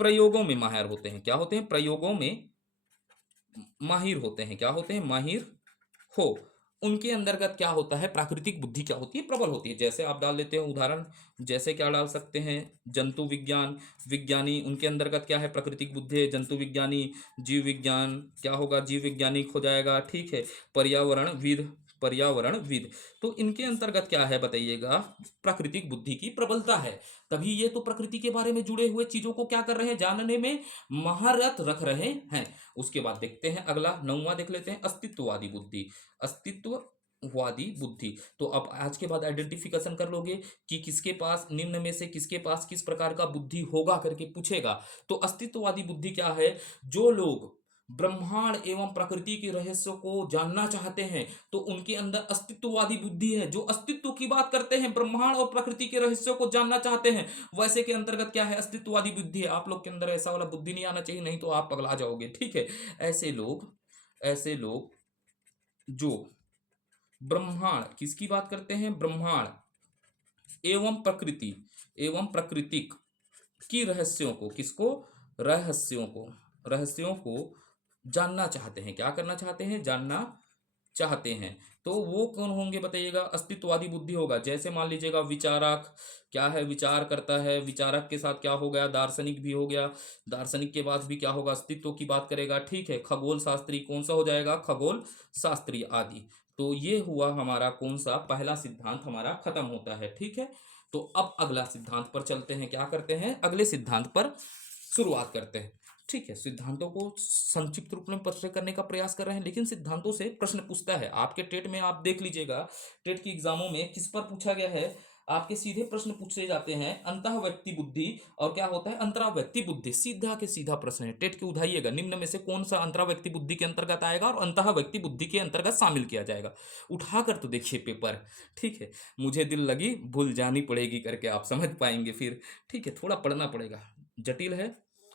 प्रयोगों में माहिर होते हैं, क्या होते हैं, प्रयोगों में माहिर होते हैं, क्या होते हैं, माहिर हो, उनके अंतर्गत क्या होता है, प्राकृतिक बुद्धि क्या होती है, प्रबल होती है। जैसे आप डाल देते हैं उदाहरण, जैसे क्या डाल सकते हैं, जंतु विज्ञान विज्ञानी, उनके अंतर्गत क्या है, प्राकृतिक बुद्धि है, जंतु विज्ञानी। जीव विज्ञान क्या होगा, जीव वैज्ञानिक हो जाएगा, ठीक है। पर्यावरणविद, पर्यावरणविद, तो इनके अंतर्गत क्या है बताइएगा, प्राकृतिक बुद्धि की प्रबलता है। तभी ये तो प्रकृति के बारे में जुड़े हुए चीजों को क्या कर रहे हैं, जानने में महारत रख रहे हैं। उसके बाद देखते हैं अगला, 9वां देख लेते हैं, अस्तित्ववादी बुद्धि। अस्तित्व अस्तित्ववादी बुद्धि। तो अब आज के बाद आइडेंटिफिकेशन कर लोगे कि किसके पास, निम्न में से किसके पास किस प्रकार का बुद्धि होगा करके पूछेगा। तो अस्तित्ववादी बुद्धि क्या है? जो लोग ब्रह्मांड एवं प्रकृति के रहस्य को जानना चाहते हैं तो उनके अंदर अस्तित्ववादी बुद्धि है। जो अस्तित्व की बात करते हैं, ब्रह्मांड और प्रकृति के रहस्यों को जानना चाहते हैं, वैसे के अंतर्गत क्या है? अस्तित्ववादी बुद्धि है। आप लोग के अंदर ऐसा वाला बुद्धि नहीं आना चाहिए, नहीं तो आप पगला जाओगे, ठीक है। ऐसे लोग जो ब्रह्मांड किसकी बात करते हैं? ब्रह्मांड एवं प्राकृतिक की रहस्यों को, किसको? रहस्यों को जानना चाहते हैं। क्या करना चाहते हैं? जानना चाहते हैं। तो वो कौन होंगे बताइएगा? अस्तित्ववादी बुद्धि होगा। जैसे मान लीजिएगा विचारक, क्या है? विचार करता है। विचारक के साथ क्या हो गया? दार्शनिक भी हो गया। दार्शनिक के बाद भी क्या होगा? अस्तित्व की बात करेगा, ठीक है। खगोल शास्त्री, कौन सा हो जाएगा? खगोल शास्त्री आदि। तो ये हुआ हमारा कौन सा? पहला सिद्धांत हमारा खत्म होता है, ठीक है। तो अब अगला सिद्धांत पर चलते हैं। क्या करते हैं? अगले सिद्धांत पर शुरुआत करते हैं, ठीक है। सिद्धांतों को संक्षिप्त रूप में परिचय करने का प्रयास कर रहे हैं, लेकिन सिद्धांतों से प्रश्न पूछता है। आपके टेट में आप देख लीजिएगा, टेट की एग्जामों में किस पर पूछा गया है? आपके सीधे प्रश्न पूछे जाते हैं अंतः व्यक्ति बुद्धि और क्या होता है? अंतरा व्यक्ति बुद्धि। सीधा के सीधा प्रश्न है, टेट के उठाइएगा। निम्न में से कौन सा अंतरा व्यक्ति बुद्धि के अंतर्गत आएगा और अंतः व्यक्ति बुद्धि के अंतर्गत शामिल किया जाएगा? उठाकर तो देखिए पेपर, ठीक है। मुझे दिल लगी भूल जानी पड़ेगी करके आप समझ पाएंगे फिर, ठीक है। थोड़ा पढ़ना पड़ेगा, जटिल है,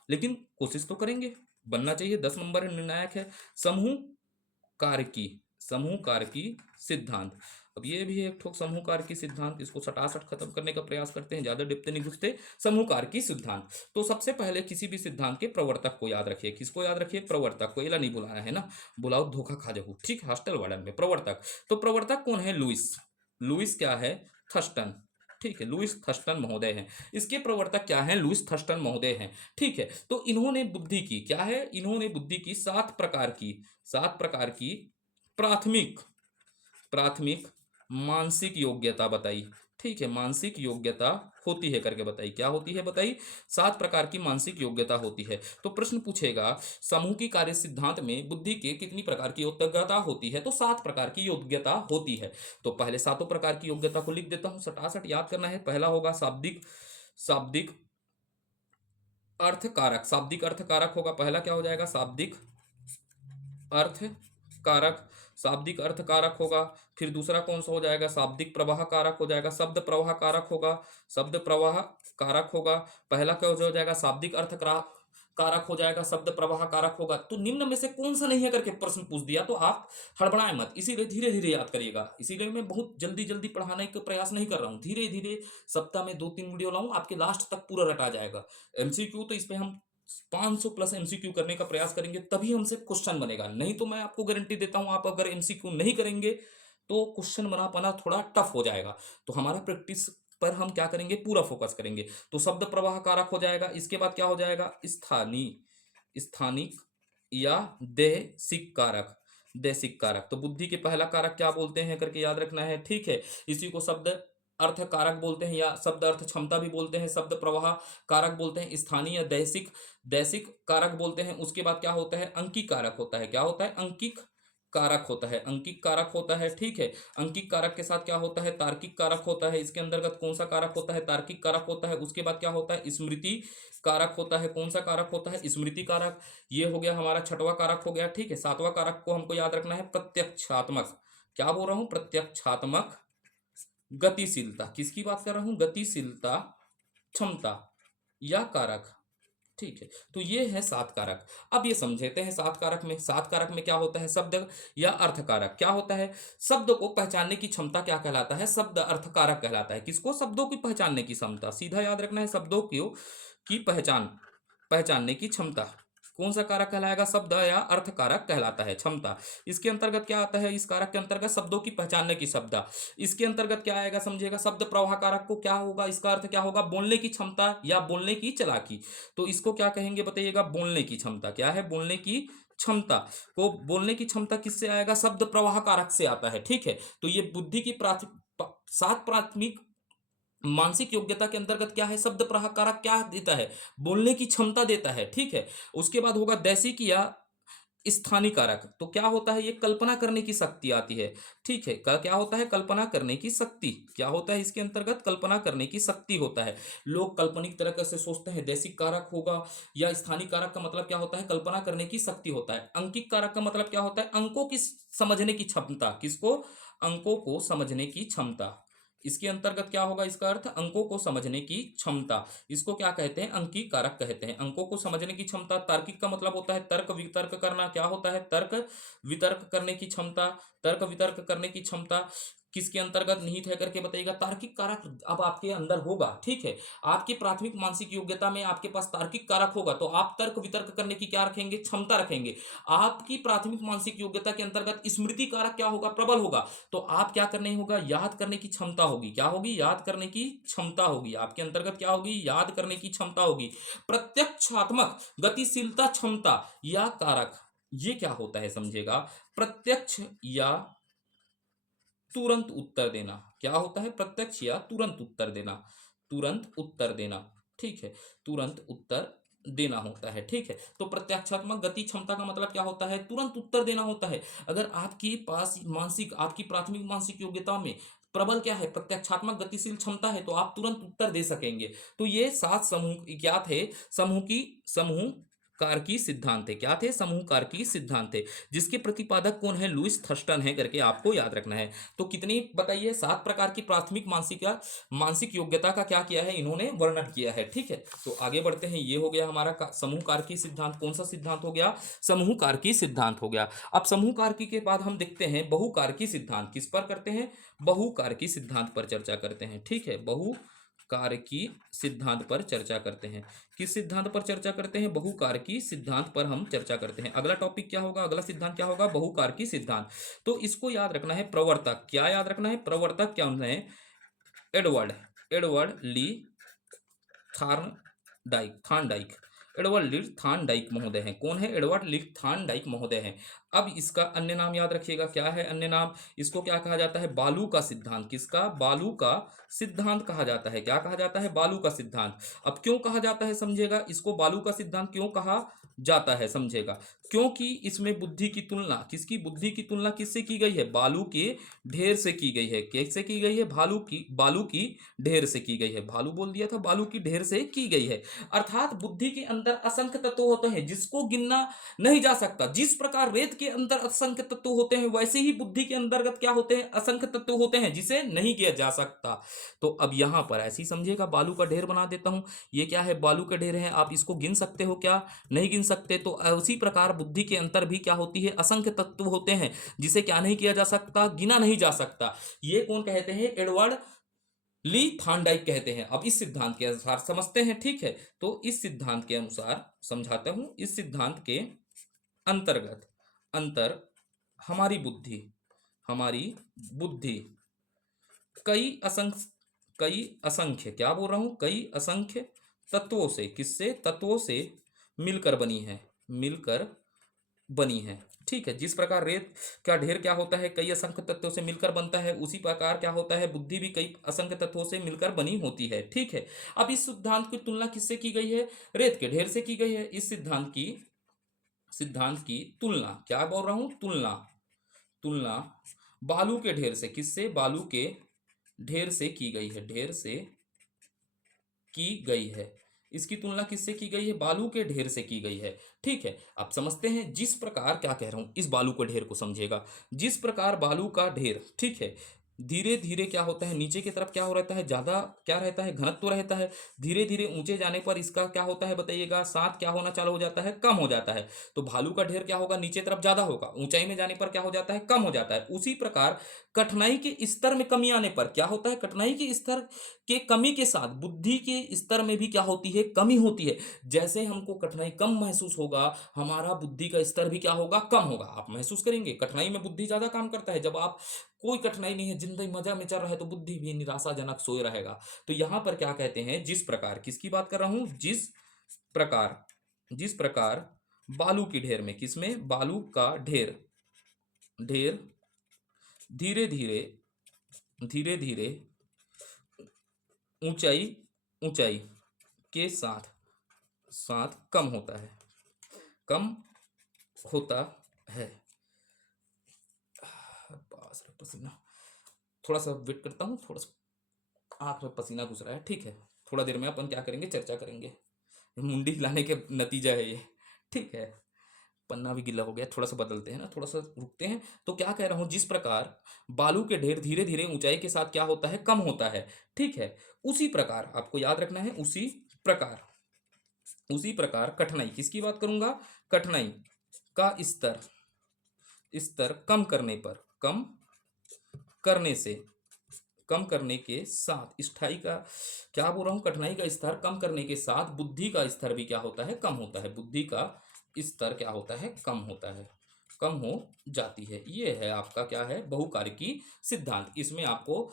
लेकिन कोशिश तो करेंगे, बनना चाहिए। 10 नंबर है, निर्णायक है। समूह कारकी सिद्धांत। अब ये भी एक ठोक समूह कारकी सिद्धांत, इसको सटासट खत्म करने का प्रयास करते हैं, ज्यादा डिप्थ नहीं घुसते। समूह कारकी सिद्धांत। तो सबसे पहले किसी भी सिद्धांत के प्रवर्तक को याद रखिए। किसको याद रखिए? प्रवर्तक को। एला नहीं बुलाना है ना, बुलाओ धोखा खा जाओ, ठीक। हॉस्टल वार्डन में प्रवर्तक। तो प्रवर्तक कौन है? लुईस क्या है? थर्स्टन, ठीक है। लुईस थर्स्टन महोदय हैं। इसके प्रवर्तक क्या हैं? लुईस थर्स्टन महोदय हैं, ठीक है। तो इन्होंने बुद्धि की, क्या है? इन्होंने बुद्धि की 7 प्रकार की प्राथमिक मानसिक योग्यता बताई, ठीक है। मानसिक योग्यता होती है करके बताई। क्या होती है बताई? 7 प्रकार की मानसिक योग्यता होती है। तो प्रश्न पूछेगा समूह की कार्य सिद्धांत में बुद्धि के कितनी प्रकार की योग्यता होती है? तो 7 प्रकार की योग्यता होती है। तो पहले 7 प्रकार की योग्यता को लिख देता हूं, सटासट याद करना है। पहला होगा शाब्दिक अर्थ कारक। शाब्दिक अर्थ कारक होगा पहला। क्या हो जाएगा? शाब्दिक अर्थ कारक। शाब्दिक अर्थ कारक होगा। फिर दूसरा कौन सा हो जाएगा? शाब्दिक प्रवाह कारक हो जाएगा। शब्द प्रवाह कारक होगा। शब्द प्रवाह कारक होगा। पहला क्या हो जाएगा? शाब्दिक अर्थ कारक हो जाएगा, शब्द प्रवाह कारक होगा। तो निम्न में से कौन सा नहीं है करके प्रश्न पूछ दिया तो आप हड़बड़ाएं मत, इसीलिए धीरे धीरे याद करिएगा। इसीलिए मैं बहुत जल्दी जल्दी पढ़ाने का प्रयास नहीं कर रहा हूँ, धीरे धीरे सप्ताह में 2-3 वीडियो लाऊं, आपके लास्ट तक पूरा रटा जाएगा। एमसीक्यू तो इसमें हम 500 प्लस एमसीक्यू करने का प्रयास करेंगे, तभी हमसे क्वेश्चन बनेगा। नहीं तो मैं आपको गारंटी देता हूं, आप अगर एमसीक्यू नहीं करेंगे तो क्वेश्चन बना पाना थोड़ा टफ हो जाएगा। तो हमारा प्रैक्टिस पर हम क्या करेंगे? पूरा फोकस करेंगे। तो शब्द प्रवाह कारक हो जाएगा। इसके बाद क्या हो जाएगा? स्थानिक या देशिक कारक। तो बुद्धि के पहला कारक क्या बोलते हैं करके याद रखना है, ठीक है। इसी को शब्द अर्थ कारक बोलते हैं या शब्द अर्थ क्षमता भी बोलते हैं। शब्द प्रवाह कारक बोलते हैं। स्थानीय या दैसिक कारक बोलते हैं। उसके बाद क्या होता है? अंकिक कारक होता है। क्या होता है? अंकिक कारक होता है, ठीक है। अंकिक कारक के साथ क्या होता है? तार्किक कारक होता है। इसके अंतर्गत कौन सा कारक होता है? तार्किक कारक होता है। उसके बाद क्या होता है? स्मृति कारक होता है। कौन सा कारक होता है? स्मृति कारक। ये हो गया हमारा छठवां कारक हो गया, ठीक है। सातवां कारक को हमको याद रखना है प्रत्यक्षात्मक। क्या बोल रहा हूं? प्रत्यक्षात्मक गतिशीलता। किसकी बात कर रहा हूं? गतिशीलता, क्षमता या कारक, ठीक है। तो ये है 7 कारक। अब ये समझते हैं 7 कारक में क्या होता है? शब्द या अर्थ कारक। क्या होता है? शब्द को पहचानने की क्षमता क्या कहलाता है? शब्द अर्थ कारक कहलाता है। किसको? शब्दों की पहचानने की क्षमता। सीधा याद रखना है, शब्दों की पहचानने की क्षमता कौन सा कारक कहलाएगा? शब्द या अर्थ कारक कहलाता है। क्षमता, इसके अंतर्गत क्या आता है? इस कारक के अंतर्गत शब्दों की पहचानने की क्षमता। इसके अंतर्गत क्या आएगा समझिएगा? शब्द प्रवाह कारक को क्या होगा? इसका अर्थ क्या होगा? बोलने की क्षमता या बोलने की चालाकी। तो इसको क्या कहेंगे बताइएगा? बोलने की क्षमता। क्या है? बोलने की क्षमता। को बोलने की क्षमता किससे आएगा? शब्द प्रवाह कारक से आता है, ठीक है। तो ये बुद्धि की 7 प्राथमिक मानसिक योग्यता के अंतर्गत क्या है? शब्द प्रवाह कारक क्या देता है? बोलने की क्षमता देता है, ठीक है। उसके बाद होगा दैसिक या स्थानिक कारक, तो क्या होता है, ये कल्पना करने की शक्ति आती है। ठीक है, क्या होता है, कल्पना करने की शक्ति, क्या होता है इसके अंतर्गत, कल्पना करने की शक्ति होता है। लोग काल्पनिक तरीके से सोचते हैं, देशिक कारक होगा या स्थानिक कारक का मतलब क्या होता है, कल्पना करने की शक्ति होता है। अंकिक कारक का मतलब क्या होता है, अंकों की समझने की क्षमता, किसको, अंकों को समझने की क्षमता। इसके अंतर्गत क्या होगा, इसका अर्थ अंकों को समझने की क्षमता, इसको क्या कहते हैं, अंकीय कारक कहते हैं। अंकों को समझने की क्षमता। तार्किक का मतलब होता है तर्क वितर्क करना, क्या होता है, तर्क वितर्क करने की क्षमता, तर्क वितर्क करने की क्षमता किसके अंतर्गत निहित है करके बताइएगा। तार्किक कारक अब आपके अंदर होगा, ठीक है, आपकी प्राथमिक मानसिक योग्यता में आपके पास तार्किक कारक होगा तो आप तर्क वितर्क करने की क्या रखेंगे, क्षमता रखेंगे। आपकी प्राथमिक मानसिक योग्यता के अंतर्गत स्मृति कारक क्या होगा, प्रबल होगा, तो आप क्या करने होगा, याद करने की क्षमता होगी, क्या होगी, याद करने की क्षमता होगी, आपके अंतर्गत क्या होगी, याद करने की क्षमता होगी। प्रत्यक्षात्मक गतिशीलता क्षमता या कारक, ये क्या होता है समझेगा, प्रत्यक्ष या तुरंत उत्तर देना, क्या होता है, प्रत्यक्ष या तुरंत उत्तर देना, तुरंत उत्तर देना, ठीक है, तुरंत उत्तर देना होता है। ठीक है, तो प्रत्यक्षात्मक गति क्षमता का मतलब क्या होता है, तुरंत उत्तर देना होता है। अगर आपके पास मानसिक, आपकी प्राथमिक मानसिक योग्यता में प्रबल क्या है, प्रत्यक्षात्मक गतिशील क्षमता है, तो आप तुरंत उत्तर दे सकेंगे। तो ये 7 समूह क्या थे, समूह कारकी सिद्धांत थे, क्या थे, समूह कारकी सिद्धांत थे, जिसके प्रतिपादक कौन है, लुईस थर्स्टन है करके आपको याद रखना है। तो कितनी बताइए, 7 प्रकार की प्राथमिक मानसिक योग्यता का क्या किया है, इन्होंने वर्णन किया है। ठीक है, तो आगे बढ़ते हैं। ये हो गया हमारा समूह कारकी सिद्धांत। कौन सा सिद्धांत हो गया, समूह कारकी सिद्धांत हो गया। अब समूह कारकी के बाद हम देखते हैं बहुकारकी सिद्धांत, किस पर करते हैं, बहुकारकी सिद्धांत पर चर्चा करते हैं। ठीक है, बहुकारकी सिद्धांत पर चर्चा करते हैं। किस सिद्धांत पर चर्चा करते हैं, बहुकारकी सिद्धांत पर हम चर्चा करते हैं। अगला टॉपिक क्या होगा, अगला सिद्धांत क्या होगा, बहुकारकी सिद्धांत। तो इसको याद रखना है, प्रवर्तक, क्या याद रखना है, प्रवर्तक क्या है, एडवर्ड एडवर्ड ली थार्नडाइक एडवर्ड ली थार्नडाइक महोदय हैं। कौन है, एडवर्ड ली थार्नडाइक महोदय हैं। अब इसका अन्य नाम याद रखिएगा, क्या है अन्य नाम, इसको क्या कहा जाता है, बालू का सिद्धांत। किसका, बालू का सिद्धांत कहा जाता है। क्या कहा जाता है, बालू का सिद्धांत। अब क्यों कहा जाता है समझेगा, इसको बालू का सिद्धांत क्यों कहा जाता है समझेगा, क्योंकि इसमें बुद्धि की तुलना, किसकी, बुद्धि की तुलना किससे की गई है, बालू के ढेर से की गई है। कैसे की गई है, बालू की ढेर से की गई है। भालू बोल दिया था, बालू की ढेर से की गई है। अर्थात बुद्धि के अंदर असंख्य तत्व होते हैं जिसको गिनना नहीं जा सकता। जिस प्रकार रेत के अंदर असंख्य तत्व होते हैं, वैसे ही बुद्धि के अंतर्गत क्या होते हैं, असंख्य तत्व होते हैं जिसे नहीं किया जा सकता। तो अब यहां पर ऐसे ही समझिएगा, बालू का ढेर बना देता हूं। ये क्या है, बालू का ढेर है, आप इसको गिन सकते हो क्या, नहीं गिन सकते। तो उसी प्रकार बुद्धि के अंतर भी क्या होती है, असंख्य तत्व होते हैं जिसे क्या नहीं किया जा सकता, गिना नहीं जा सकता। ये कौन कहते हैं, एडवर्ड ली थार्नडाइक कहते हैं। अब इस सिद्धांत के अनुसार समझते हैं। ठीक है, तो इस सिद्धांत के अनुसार समझाता हूं। इस सिद्धांत के अंतर्गत अंतर हमारी बुद्धि कई असंख्य, क्या बोल रहा हूं, कई असंख्य तत्वों से, किससे, तत्वों से मिलकर बनी है। ठीक है, जिस प्रकार रेत का ढेर क्या होता है, कई असंख्य तत्वों से मिलकर बनता है, उसी प्रकार क्या होता है, बुद्धि भी कई असंख्य तत्वों से मिलकर बनी होती है। ठीक है, अब इस सिद्धांत की तुलना किससे की गई है, रेत के ढेर से की गई है। इस सिद्धांत की तुलना, क्या बोल रहा हूं, तुलना बालू के ढेर से, किससे, बालू के ढेर से की गई है, ढेर से की गई है। इसकी तुलना किससे की गई है, बालू के ढेर से की गई है। ठीक है, आप समझते हैं, जिस प्रकार, क्या कह रहा हूं, इस बालू के ढेर को समझिएगा। जिस प्रकार बालू का ढेर, ठीक है, धीरे धीरे क्या होता है, नीचे की तरफ क्या हो रहता है, ज्यादा क्या रहता है, घनत्व रहता है। धीरे धीरे ऊंचे जाने पर इसका क्या होता है बताइएगा, साथ क्या होना चालू हो जाता है, कम हो जाता है। तो भालू का ढेर क्या होगा, नीचे तरफ ज्यादा होगा, ऊंचाई में जाने पर क्या हो जाता है, कम हो जाता है। उसी प्रकार कठिनाई के स्तर में कमी आने पर क्या होता है, कठिनाई के स्तर के कमी के साथ बुद्धि के स्तर में भी क्या होती है, कमी होती है। जैसे हमको कठिनाई कम महसूस होगा, हमारा बुद्धि का स्तर भी क्या होगा, कम होगा। आप महसूस करेंगे, कठिनाई में बुद्धि ज्यादा काम करता है। जब आप कोई कठिनाई नहीं है, जिंदगी मजा में चल रहा है, तो बुद्धि भी निराशाजनक सोए रहेगा। तो यहां पर क्या कहते हैं, जिस प्रकार, किसकी बात कर रहा हूं, जिस प्रकार बालू की ढेर में, किसमें, बालू का ढेर धीरे धीरे ऊंचाई के साथ कम होता है, कम होता है। पास पसीना, थोड़ा सा वेट करता हूँ, थोड़ा सा आँख में पसीना घुस रहा है। ठीक है, थोड़ा देर में अपन क्या करेंगे, चर्चा करेंगे। मुंडी हिलाने के नतीजा है ये। ठीक है, पन्ना भी गीला हो गया, थोड़ा सा बदलते हैं ना, थोड़ा सा रुकते हैं। तो क्या कह रहा हूं, जिस प्रकार बालू के ढेर धीरे धीरे ऊंचाई के साथ क्या होता है, कम होता है। ठीक है, उसी प्रकार आपको याद रखना है, उसी प्रकार कठिनाई, किसकी बात करूंगा, कठिनाई का स्तर, स्तर कम करने पर, कम करने से, कम करने के साथ, स्थाई का क्या बोल रहा हूं, कठिनाई का स्तर कम करने के साथ बुद्धि का स्तर भी क्या होता है, कम होता है। बुद्धि का स्तर क्या होता है, कम होता है, कम हो जाती है। ये है आपका क्या है, बहुकारकी सिद्धांत। इसमें आपको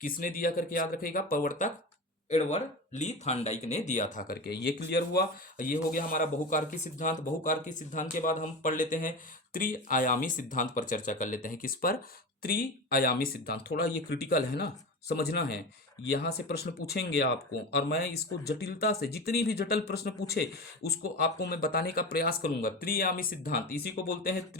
किसने दिया करके याद रखिएगा, प्रवर्तक एडवर्ड ली थांडाइक ने दिया था करके। ये क्लियर हुआ। ये हो गया हमारा बहुकारकी सिद्धांत। बहुकारकी सिद्धांत के बाद हम पढ़ लेते हैं त्रिआयामी सिद्धांत पर चर्चा कर लेते हैं। किस पर, त्रिआयामी सिद्धांत। थोड़ा ये क्रिटिकल है ना, समझना है। यहाँ से प्रश्न पूछेंगे आपको, और मैं इसको जटिलता से, जितनी भी जटिल प्रश्न पूछे उसको आपको मैं बताने का प्रयास करूंगा। त्रिआयामी सिद्धांत, इसी को बोलते हैं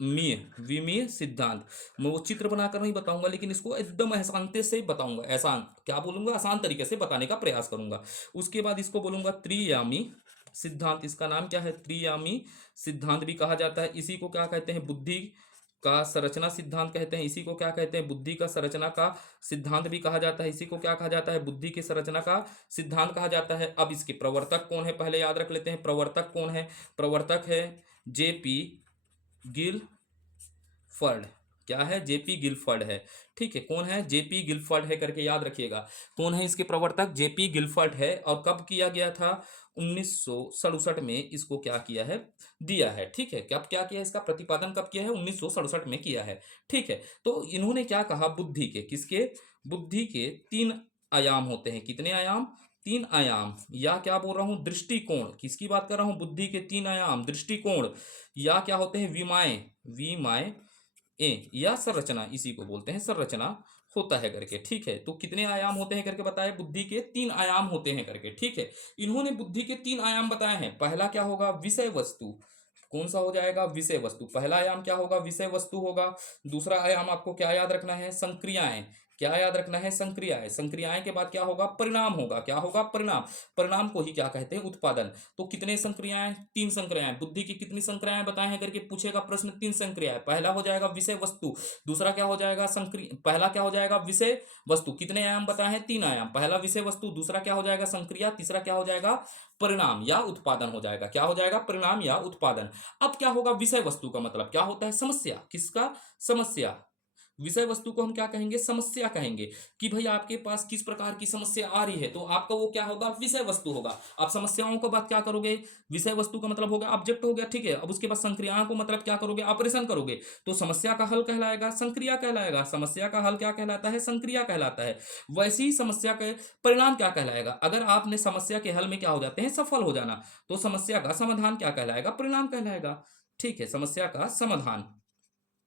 विमीय, विमीय सिद्धांत। मैं वो चित्र बनाकर नहीं बताऊंगा, लेकिन इसको एकदम आसानते से बताऊंगा। आसान क्या बोलूंगा, आसान तरीके से बताने का प्रयास करूंगा। उसके बाद इसको बोलूंगा त्रियामी सिद्धांत। इसका नाम क्या है, त्रियामी सिद्धांत भी कहा जाता है। इसी को क्या कहते हैं, बुद्धि का संरचना सिद्धांत कहते हैं। इसी को क्या कहते हैं, बुद्धि का संरचना का सिद्धांत भी कहा जाता है। इसी को क्या कहा जाता है, बुद्धि की संरचना का सिद्धांत कहा जाता है। अब इसके प्रवर्तक कौन है, पहले याद रख लेते हैं। प्रवर्तक कौन है, प्रवर्तक है जेपी गिलफर्ड। क्या है, जेपी गिलफर्ड है। ठीक है, कौन है, जेपी गिलफर्ड है करके याद रखिएगा। कौन है इसके प्रवर्तक, जेपी गिलफर्ड है। और कब किया गया था, 1967 में इसको क्या किया है, दिया है। ठीक है, कब क्या किया, इसका प्रतिपादन कब किया है, 1967 में किया है। ठीक है, तो इन्होंने क्या कहा, बुद्धि के, किसके, बुद्धि के 3 आयाम होते हैं। कितने आयाम, 3 आयाम, या क्या बोल रहा हूं, दृष्टिकोण। किसकी बात कर रहा हूं, बुद्धि के 3 आयाम, दृष्टिकोण, या क्या होते हैं, विमाएं, विमाएं या संरचना, इसी को बोलते हैं संरचना होता है करके। ठीक है, तो कितने आयाम होते हैं करके बताया, बुद्धि के 3 आयाम होते हैं करके। ठीक है, इन्होंने बुद्धि के 3 आयाम बताए हैं। पहला क्या होगा, विषय वस्तु। कौन सा हो जाएगा, विषय वस्तु। पहला आयाम क्या होगा, विषय वस्तु होगा। दूसरा आयाम आपको क्या याद रखना है, संक्रियाएं। क्या याद रखना है, संक्रियाएं। संक्रियाएं के बाद क्या होगा, परिणाम होगा। क्या होगा, परिणाम। परिणाम को ही क्या कहते हैं, उत्पादन। तो कितने संक्रियाएं, 3 संक्रियाएं। बुद्धि की कितनी संक्रियाएं बताए हैं करके पूछेगा प्रश्न, 3 संक्रियाएं। पहला हो जाएगा विषय वस्तु, दूसरा क्या हो जाएगा, पहला क्या हो जाएगा, विषय वस्तु। कितने आयाम बताए हैं, 3 आयाम। पहला विषय वस्तु, दूसरा क्या हो जाएगा, संक्रिया, तीसरा क्या हो जाएगा, परिणाम या उत्पादन हो जाएगा। क्या हो जाएगा, परिणाम या उत्पादन। अब क्या होगा, विषय वस्तु का मतलब क्या होता है, समस्या। किसका, समस्या। विषय वस्तु को हम क्या कहेंगे, समस्या कहेंगे। कि भाई आपके पास किस प्रकार की समस्या आ रही है, तो आपका वो क्या होगा, विषय वस्तु होगा। आप समस्याओं को बात क्या करोगे, विषय वस्तु का मतलब होगा ऑब्जेक्ट हो गया। ठीक है, अब उसके बाद संक्रियाओं को मतलब क्या करोगे, ऑपरेशन करोगे। तो समस्या का हल कहलाएगा संक्रिया कहलाएगा। समस्या का हल क्या कहलाता है, संक्रिया कहलाता है। वैसे ही समस्या के परिणाम क्या कहलाएगा। अगर आपने समस्या के हल में क्या हो जाते हैं, सफल हो जाना, तो समस्या का समाधान क्या कहलाएगा, परिणाम कहलाएगा। ठीक है, समस्या का समाधान,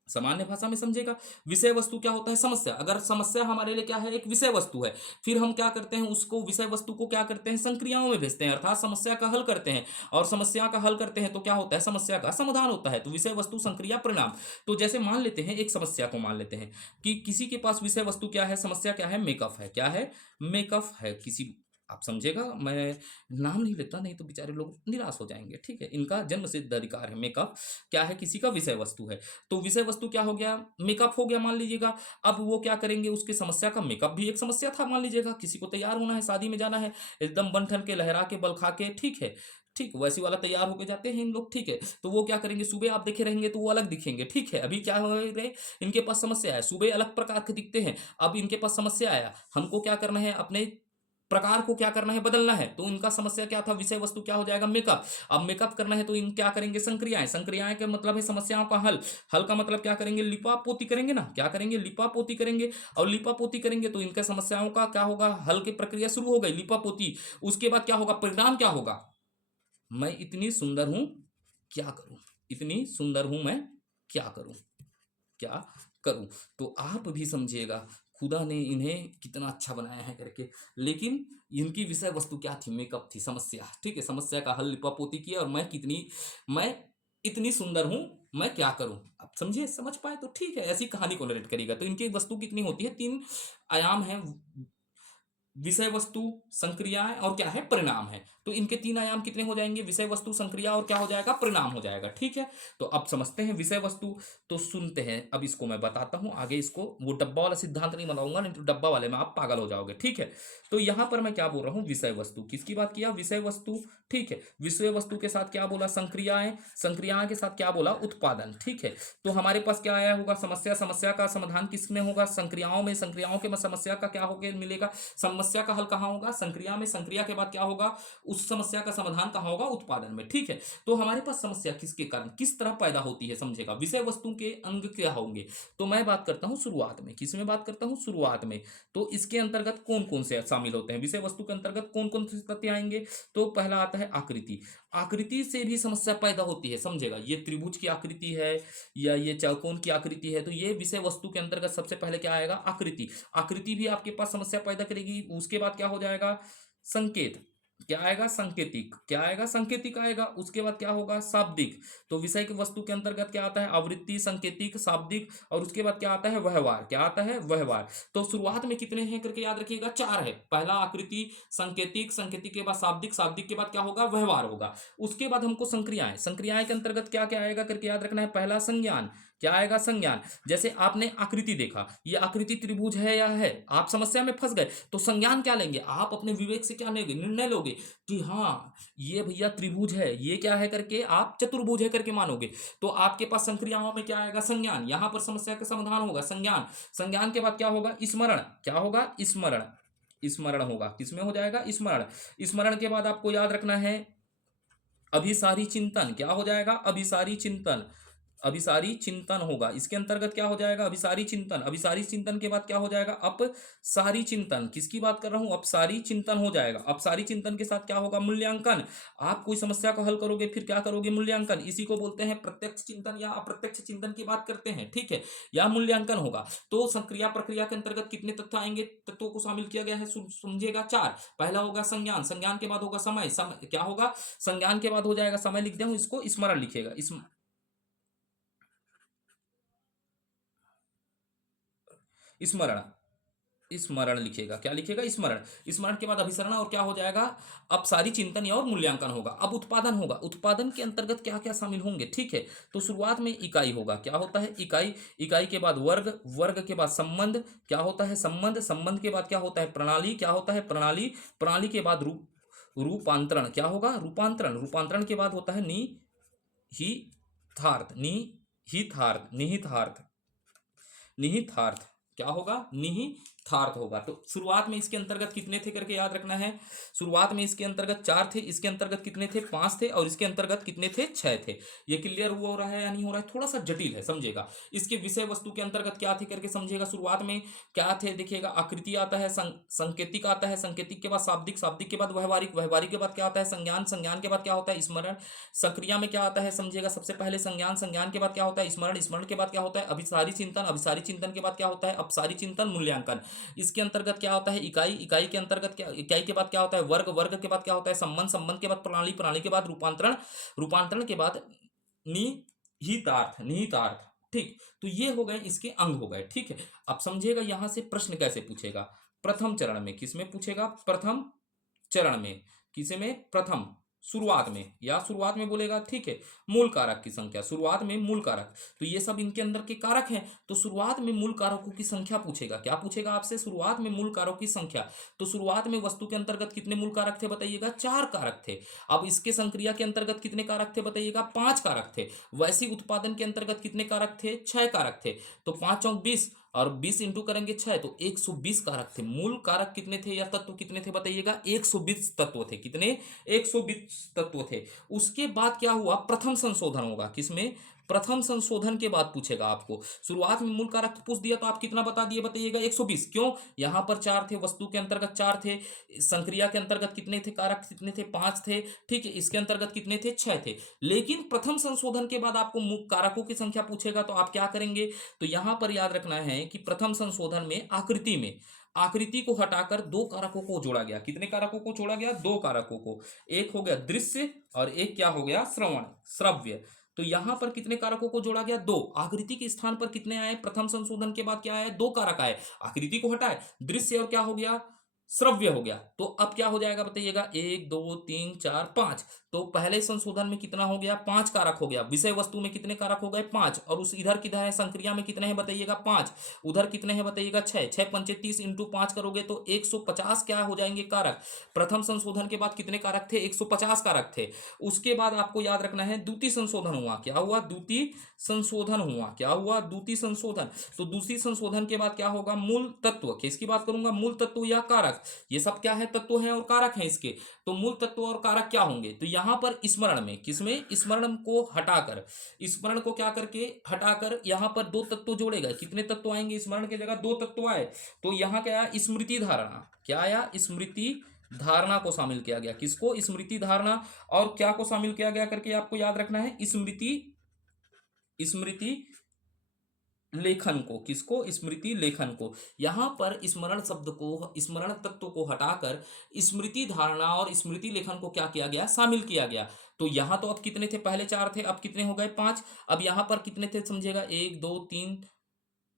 सामान्य भाषा में समझेगा। विषय वस्तु क्या होता है, समस्या। अगर समस्या हमारे लिए क्या है, एक विषय वस्तु है, फिर हम क्या करते हैं, उसको विषय वस्तु को क्या करते हैं, संक्रियाओं में भेजते हैं, अर्थात समस्या का हल करते हैं। और समस्या का हल करते हैं तो क्या होता है, समस्या का समाधान होता है। तो विषय वस्तु, संक्रिया, परिणाम। तो जैसे मान लेते हैं, एक समस्या को मान लेते हैं कि किसी के पास विषय वस्तु क्या है, समस्या क्या है, मेकअप है। क्या है, मेकअप है। किसी, आप समझेगा, मैं नाम नहीं लेता, नहीं तो बेचारे लोग निराश हो जाएंगे। ठीक है, इनका जन्म सिद्ध अधिकार है। मेकअप क्या है, किसी का विषय वस्तु है। तो विषय वस्तु क्या हो गया, मेकअप हो गया मान लीजिएगा। अब वो क्या करेंगे, उसकी समस्या का मेकअप भी एक समस्या था मान लीजिएगा। किसी को तैयार होना है, शादी में जाना है, एकदम बन ठन के, लहरा के, बल खा के, ठीक है, ठीक वैसी वाला तैयार होके जाते हैं इन लोग। ठीक है, तो वो क्या करेंगे, सुबह आप देखे रहेंगे तो वो अलग दिखेंगे। ठीक है, अभी क्या हो रहे, इनके पास समस्या है, सुबह अलग प्रकार के दिखते हैं। अब इनके पास समस्या आया, हमको क्या करना है, अपने प्रकार को क्या करना है, बदलना है। तो इनका समस्या क्या था, विषय वस्तु क्या हो जाएगा, मेकअप। अब मेकअप करना है तो इन क्या करेंगे, संक्रियाएं। संक्रियाएं का मतलब है समस्याओं का हल। हल का मतलब क्या करेंगे, लिपा पोती करेंगे ना। क्या करेंगे, लिपा पोती करेंगे। और लिपा पोती करेंगे तो इनका समस्याओं का क्या होगा, हल की प्रक्रिया शुरू हो गई, लिपा पोती। उसके बाद क्या होगा, परिणाम क्या होगा, मैं इतनी सुंदर हूं, क्या करूं, इतनी सुंदर हूं, मैं क्या करूं, क्या करूं। तो आप भी समझिएगा, खुदा ने इन्हें कितना अच्छा बनाया है करके। लेकिन इनकी विषय वस्तु क्या थी, मेकअप थी, समस्या। ठीक है, समस्या का हल लिपापोती किया, और मैं कितनी, मैं इतनी सुंदर हूं, मैं क्या करूं। अब समझे, समझ पाए तो ठीक है, ऐसी कहानी को नरेट करेगा। तो इनकी वस्तु कितनी होती है, 3 आयाम है, विषय वस्तु, संक्रियाएं और क्या है, परिणाम है। तो इनके 3 आयाम कितने हो जाएंगे, विषय वस्तु, संक्रिया और क्या हो जाएगा, परिणाम हो जाएगा। ठीक है, तो अब समझते हैं विषय वस्तु। तो सुनते हैं, अब इसको मैं बताता हूं आगे। इसको वो डब्बा वाला सिद्धांत नहीं बनाऊंगा, नहीं तो डब्बा वाले में आप पागल हो जाओगे। ठीक है, तो यहां पर मैं क्या बोल रहा हूं, विषय वस्तु, किसकी बात किया, विषय वस्तु। ठीक है, विषय वस्तु के साथ क्या बोला, संक्रियाएं, संक्रियाएं के साथ क्या बोला, उत्पादन। ठीक है, तो हमारे पास क्या आया होगा, समस्या, समस्या का समाधान किसमें होगा, संक्रियाओं में, संक्रियाओं के समस्या का क्या होगा, मिलेगा, समस्या का हल कहाँ होगा, संक्रिया में, संक्रिया के बाद क्या होगा, उस समस्या का समाधान कहाँ होगा, उत्पादन में। ठीक है, तो हमारे पास समस्या किसके कारण, किस तरह पैदा होती है, समझेगा, विषय वस्तु के अंग क्या होंगे। तो मैं बात करता हूं शुरुआत में, किसमें बात करता हूं, शुरुआत में। तो इसके अंतर्गत कौन कौन से शामिल होते हैं, विषय वस्तु के अंतर्गत कौन कौन से तथ्य आएंगे। तो पहला आता है आकृति। आकृति से भी समस्या पैदा होती है, समझेगा, ये त्रिभुज की आकृति है या ये चौकोन की आकृति है, तो ये विषय वस्तु के अंतर्गत सबसे पहले क्या आएगा, आकृति। आकृति भी आपके पास समस्या पैदा करेगी। उसके बाद क्या हो जाएगा, संकेत, क्या आएगा, संकेतिक, क्या आएगा, संकेतिक आएगा। उसके बाद क्या होगा, शाब्दिक। तो विषय की वस्तु के अंतर्गत क्या आता है, आवृत्ति, संकेतिक, शाब्दिक। और उसके बाद क्या आता है, व्यवहार, क्या आता है, व्यवहार। तो शुरुआत में कितने हैं करके याद रखिएगा, 4 है। पहला आकृति, संकेतिक, संकेतिक के बाद शाब्दिक, शाब्दिक के बाद क्या होगा, व्यवहार होगा। उसके बाद हमको संक्रियाएं, संक्रियाएं के अंतर्गत क्या क्या आएगा करके याद रखना है। पहला संज्ञान, क्या आएगा, संज्ञान। जैसे आपने आकृति देखा, ये आकृति त्रिभुज है या है, आप समस्या में फंस गए, तो संज्ञान क्या लेंगे, आप अपने विवेक से क्या लेंगे, निर्णय लोगे कि हाँ ये भैया त्रिभुज है, ये क्या है करके आप चतुर्भुज है करके मानोगे। तो आपके पास संक्रियाओं में क्या आएगा, संज्ञान। यहां पर समस्या का समाधान होगा, संज्ञान। संज्ञान के बाद क्या होगा, स्मरण, क्या होगा, स्मरण, स्मरण होगा। किसमें हो जाएगा, स्मरण। स्मरण के बाद आपको याद रखना है अभिसारी चिंतन, क्या हो जाएगा, अभिसारी चिंतन, अभिसारी चिंतन होगा। इसके अंतर्गत क्या हो जाएगा, अभिसारी चिंतन। अभिसारी चिंतन के बाद क्या हो जाएगा, अपसारी चिंतन। किसकी बात कर रहा हूं, अपसारी चिंतन हो जाएगा। अपसारी चिंतन के साथ क्या होगा, मूल्यांकन। आप कोई समस्या को हल करोगे, फिर क्या करोगे, मूल्यांकन। इसी को बोलते हैं प्रत्यक्ष चिंतन या अप्रत्यक्ष चिंतन की बात करते हैं। ठीक है, या मूल्यांकन होगा। तो सक्रिया प्रक्रिया के अंतर्गत कितने तत्व आएंगे, तत्वों को शामिल किया गया है, समझेगा, 4। पहला होगा संज्ञान, संज्ञान के बाद होगा समय, समय क्या होगा, संज्ञान के बाद हो जाएगा समय, लिख दिया हूं इसको, स्मरण लिखेगा, स्मरण, स्मरण लिखेगा, क्या लिखेगा, स्मरण। स्मरण के बाद अभिसरण और क्या हो जाएगा, अपसारी चिंतन और मूल्यांकन होगा। अब उत्पादन होगा, उत्पादन के अंतर्गत क्या क्या शामिल होंगे। ठीक है, तो शुरुआत में इकाई होगा, क्या होता है, इकाई। इकाई के बाद वर्ग, वर्ग के बाद संबंध, क्या होता है, संबंध। संबंध के बाद क्या होता है, प्रणाली, क्या होता है, प्रणाली। प्रणाली के बाद रूप, रूपांतरण, क्या होगा, रूपांतरण। रूपांतरण के बाद होता है निहितार्थ, निहितार्थ, निहितार्थ, निहितार्थ, क्या होगा, निहितार्थ होगा। तो शुरुआत में इसके अंतर्गत कितने थे करके याद रखना है। शुरुआत में इसके अंतर्गत 4 थे, इसके अंतर्गत कितने थे, 5 थे, और इसके अंतर्गत कितने थे, 6 थे। ये क्लियर हुआ हो रहा है या नहीं हो रहा है, थोड़ा सा जटिल है, समझेगा। इसके विषय वस्तु के अंतर्गत क्या थे करके समझेगा। शुरुआत में क्या थे, देखिएगा, आकृति आता है, संकेतिक आता है, संकेतिक के बाद शाब्दिक, शाब्दिक के बाद व्यवहारिक, व्यवहारिक के बाद क्या आता है, संज्ञान, संज्ञान के बाद क्या होता है, स्मरण। सक्रिया में क्या आता है, समझिएगा, सबसे पहले संज्ञान, संज्ञान के बाद क्या होता है, स्मरण, स्मरण के बाद क्या होता है, अभिसारी चिंतन, अभिसारी चिंतन के बाद क्या होता है, अपसारी चिंतन, मूल्यांकन। इसके अंतर्गत क्या होता है, इकाई, इकाई के अंतर्गत क्या, इकाई के बाद क्या होता है, वर्ग, वर्ग के बाद क्या होता है, संबंध, संबंध के बाद प्रणाली, प्रणाली के बाद रूपांतरण, रूपांतरण के बाद निहितार्थ, निहितार्थ। ठीक, तो ये हो गए इसके अंग हो गए। ठीक है, अब समझिएगा यहां से प्रश्न कैसे पूछेगा। प्रथम चरण में किसमें पूछेगा, प्रथम चरण में, किसे में, प्रथम, शुरुआत में, या शुरुआत में बोलेगा। ठीक है, मूल कारक की संख्या, शुरुआत में मूल कारक, तो ये सब इनके अंदर के कारक हैं। तो शुरुआत में मूल कारकों की संख्या पूछेगा, क्या पूछेगा आपसे, शुरुआत में मूल कारकों की संख्या। तो शुरुआत में वस्तु के अंतर्गत कितने मूल कारक थे बताइएगा, 4 कारक थे। अब इसके संक्रिया के अंतर्गत कितने कारक थे बताइएगा, 5 कारक थे। वैसे उत्पादन के अंतर्गत कितने कारक थे, 6 कारक थे। तो 5 और 20, और 20 इंटू करेंगे 6, तो 120 कारक थे। मूल कारक कितने थे या तत्व कितने थे बताइएगा, 120 तत्व थे। कितने, 120 तत्व थे। उसके बाद क्या हुआ, प्रथम संशोधन होगा, किसमें, प्रथम संशोधन के बाद पूछेगा आपको। शुरुआत में मूल कारक पूछ दिया तो आप कितना बता दिए बताइएगा, 120। क्यों, यहां पर 4 थे, वस्तु के अंतर्गत 4 थे, संक्रिया के अंतर्गत कितने थे कारक, कितने थे, 5 थे। ठीक है, इसके अंतर्गत कितने थे, 6 थे। लेकिन प्रथम संशोधन के बाद आपको कारकों की संख्या पूछेगा तो आप क्या करेंगे। तो यहां पर याद रखना है कि प्रथम संशोधन में आकृति में, आकृति को हटाकर 2 कारकों को जोड़ा गया। कितने कारकों को जोड़ा गया, 2 कारकों को। एक हो गया दृश्य और एक क्या हो गया, श्रवण, श्रव्य। तो यहां पर कितने कारकों को जोड़ा गया? दो। आकृति के स्थान पर कितने आए? प्रथम संशोधन के बाद क्या आया? दो कारक आए। आकृति को हटाए, दृश्य और क्या हो गया? श्रव्य हो गया। तो अब क्या हो जाएगा बताइएगा? एक, दो, तीन, चार, पांच। तो पहले संशोधन में कितना हो गया? पांच कारक हो गया। विषय वस्तु में कितने कारक हो गए? पांच। और उस इधर किधर है? संक्रिया में कितने हैं बताइएगा? पांच। उधर कितने हैं बताइएगा? छह। छह पंचे 30 इंटू पांच करोगे तो 150 क्या हो जाएंगे कारक। प्रथम संशोधन के बाद कितने कारक थे? 150 कारक थे। उसके बाद आपको याद रखना है द्वितीय संशोधन हुआ। क्या हुआ? द्वितीय संशोधन हुआ। क्या हुआ? द्वितीय संशोधन। तो दूसरी संशोधन के बाद क्या होगा? मूल तत्व। किसकी बात करूंगा? मूल तत्व या कारक। ये सब क्या है? तत्व हैं और कारक हैं इसके। तो मूल तत्व और कारक क्या होंगे? तो यहां पर स्मरण में, किसमें? स्मरण को हटाकर, स्मरण को क्या करके हटाकर यहां पर दो तत्व जोड़े गए। कितने तत्व आएंगे? स्मरण की जगह दो तत्व आए। तो यहां क्या आया? स्मृति धारणा। क्या आया? स्मृति धारणा को शामिल किया गया। किसको? स्मृति धारणा। और क्या को शामिल किया गया करके आपको याद रखना है? स्मृति, स्मृति लेखन को। किसको? स्मृति लेखन को। यहां पर स्मरण शब्द को, स्मरण तत्व को हटाकर स्मृति धारणा और स्मृति लेखन को क्या किया गया? शामिल किया गया। तो यहां तो अब कितने थे? पहले चार थे, अब कितने हो गए? पांच। अब यहां पर कितने थे समझिएगा? एक, दो, तीन,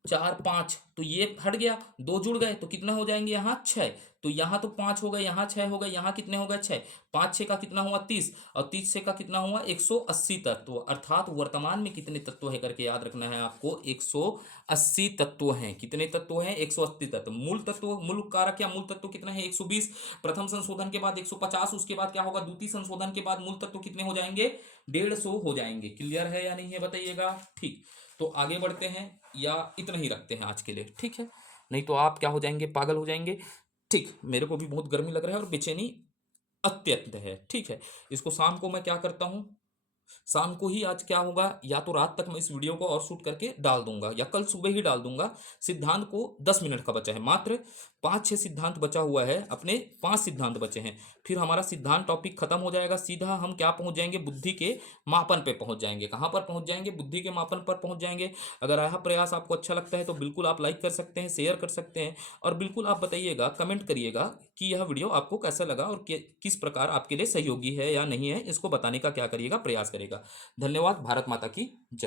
चार, पांच। तो ये हट गया, दो जुड़ गए तो कितना हो जाएंगे? यहाँ छह। तो यहाँ तो पांच हो गए, यहाँ छह हो गए, यहाँ कितने हो गए? छह। पांच छह का कितना हुआ? 30। और 30 छह का कितना हुआ? 180 तत्व। अर्थात वर्तमान में कितने तत्व है करके याद रखना है आपको? 180 तत्व हैं। कितने तत्व हैं? 180 तत्व। मूल तत्व, मूल कारक या मूल तत्व कितना है? 120। प्रथम संशोधन के बाद 150। उसके बाद क्या होगा? द्वितीय संशोधन के बाद मूल तत्व कितने हो जाएंगे? 150 हो जाएंगे। क्लियर है या नहीं है बताइएगा? ठीक। तो आगे बढ़ते हैं या इतना ही रखते हैं आज के लिए? ठीक है, नहीं तो आप क्या हो जाएंगे? पागल हो जाएंगे। ठीक, मेरे को भी बहुत गर्मी लग रहा है और बेचैनी अत्यंत है। ठीक है, इसको शाम को मैं क्या करता हूँ, शाम को ही आज क्या होगा, या तो रात तक मैं इस वीडियो को और शूट करके डाल दूंगा या कल सुबह ही डाल दूंगा। सिद्धांत को 10 मिनट का बचा है, मात्र 5-6 सिद्धांत बचा हुआ है, अपने 5 सिद्धांत बचे हैं। फिर हमारा सिद्धांत टॉपिक खत्म हो जाएगा। सीधा हम क्या पहुंच जाएंगे? बुद्धि के मापन पे पहुंच जाएंगे। कहां पर पहुंच जाएंगे? बुद्धि के मापन पर पहुंच जाएंगे। अगर यह प्रयास आपको अच्छा लगता है तो बिल्कुल आप लाइक कर सकते हैं, शेयर कर सकते हैं, और बिल्कुल आप बताइएगा, कमेंट करिएगा कि यह वीडियो आपको कैसा लगा और किस प्रकार आपके लिए सहयोगी है या नहीं है। इसको बताने का क्या करिएगा? प्रयास करेगा। धन्यवाद। भारत माता की जय।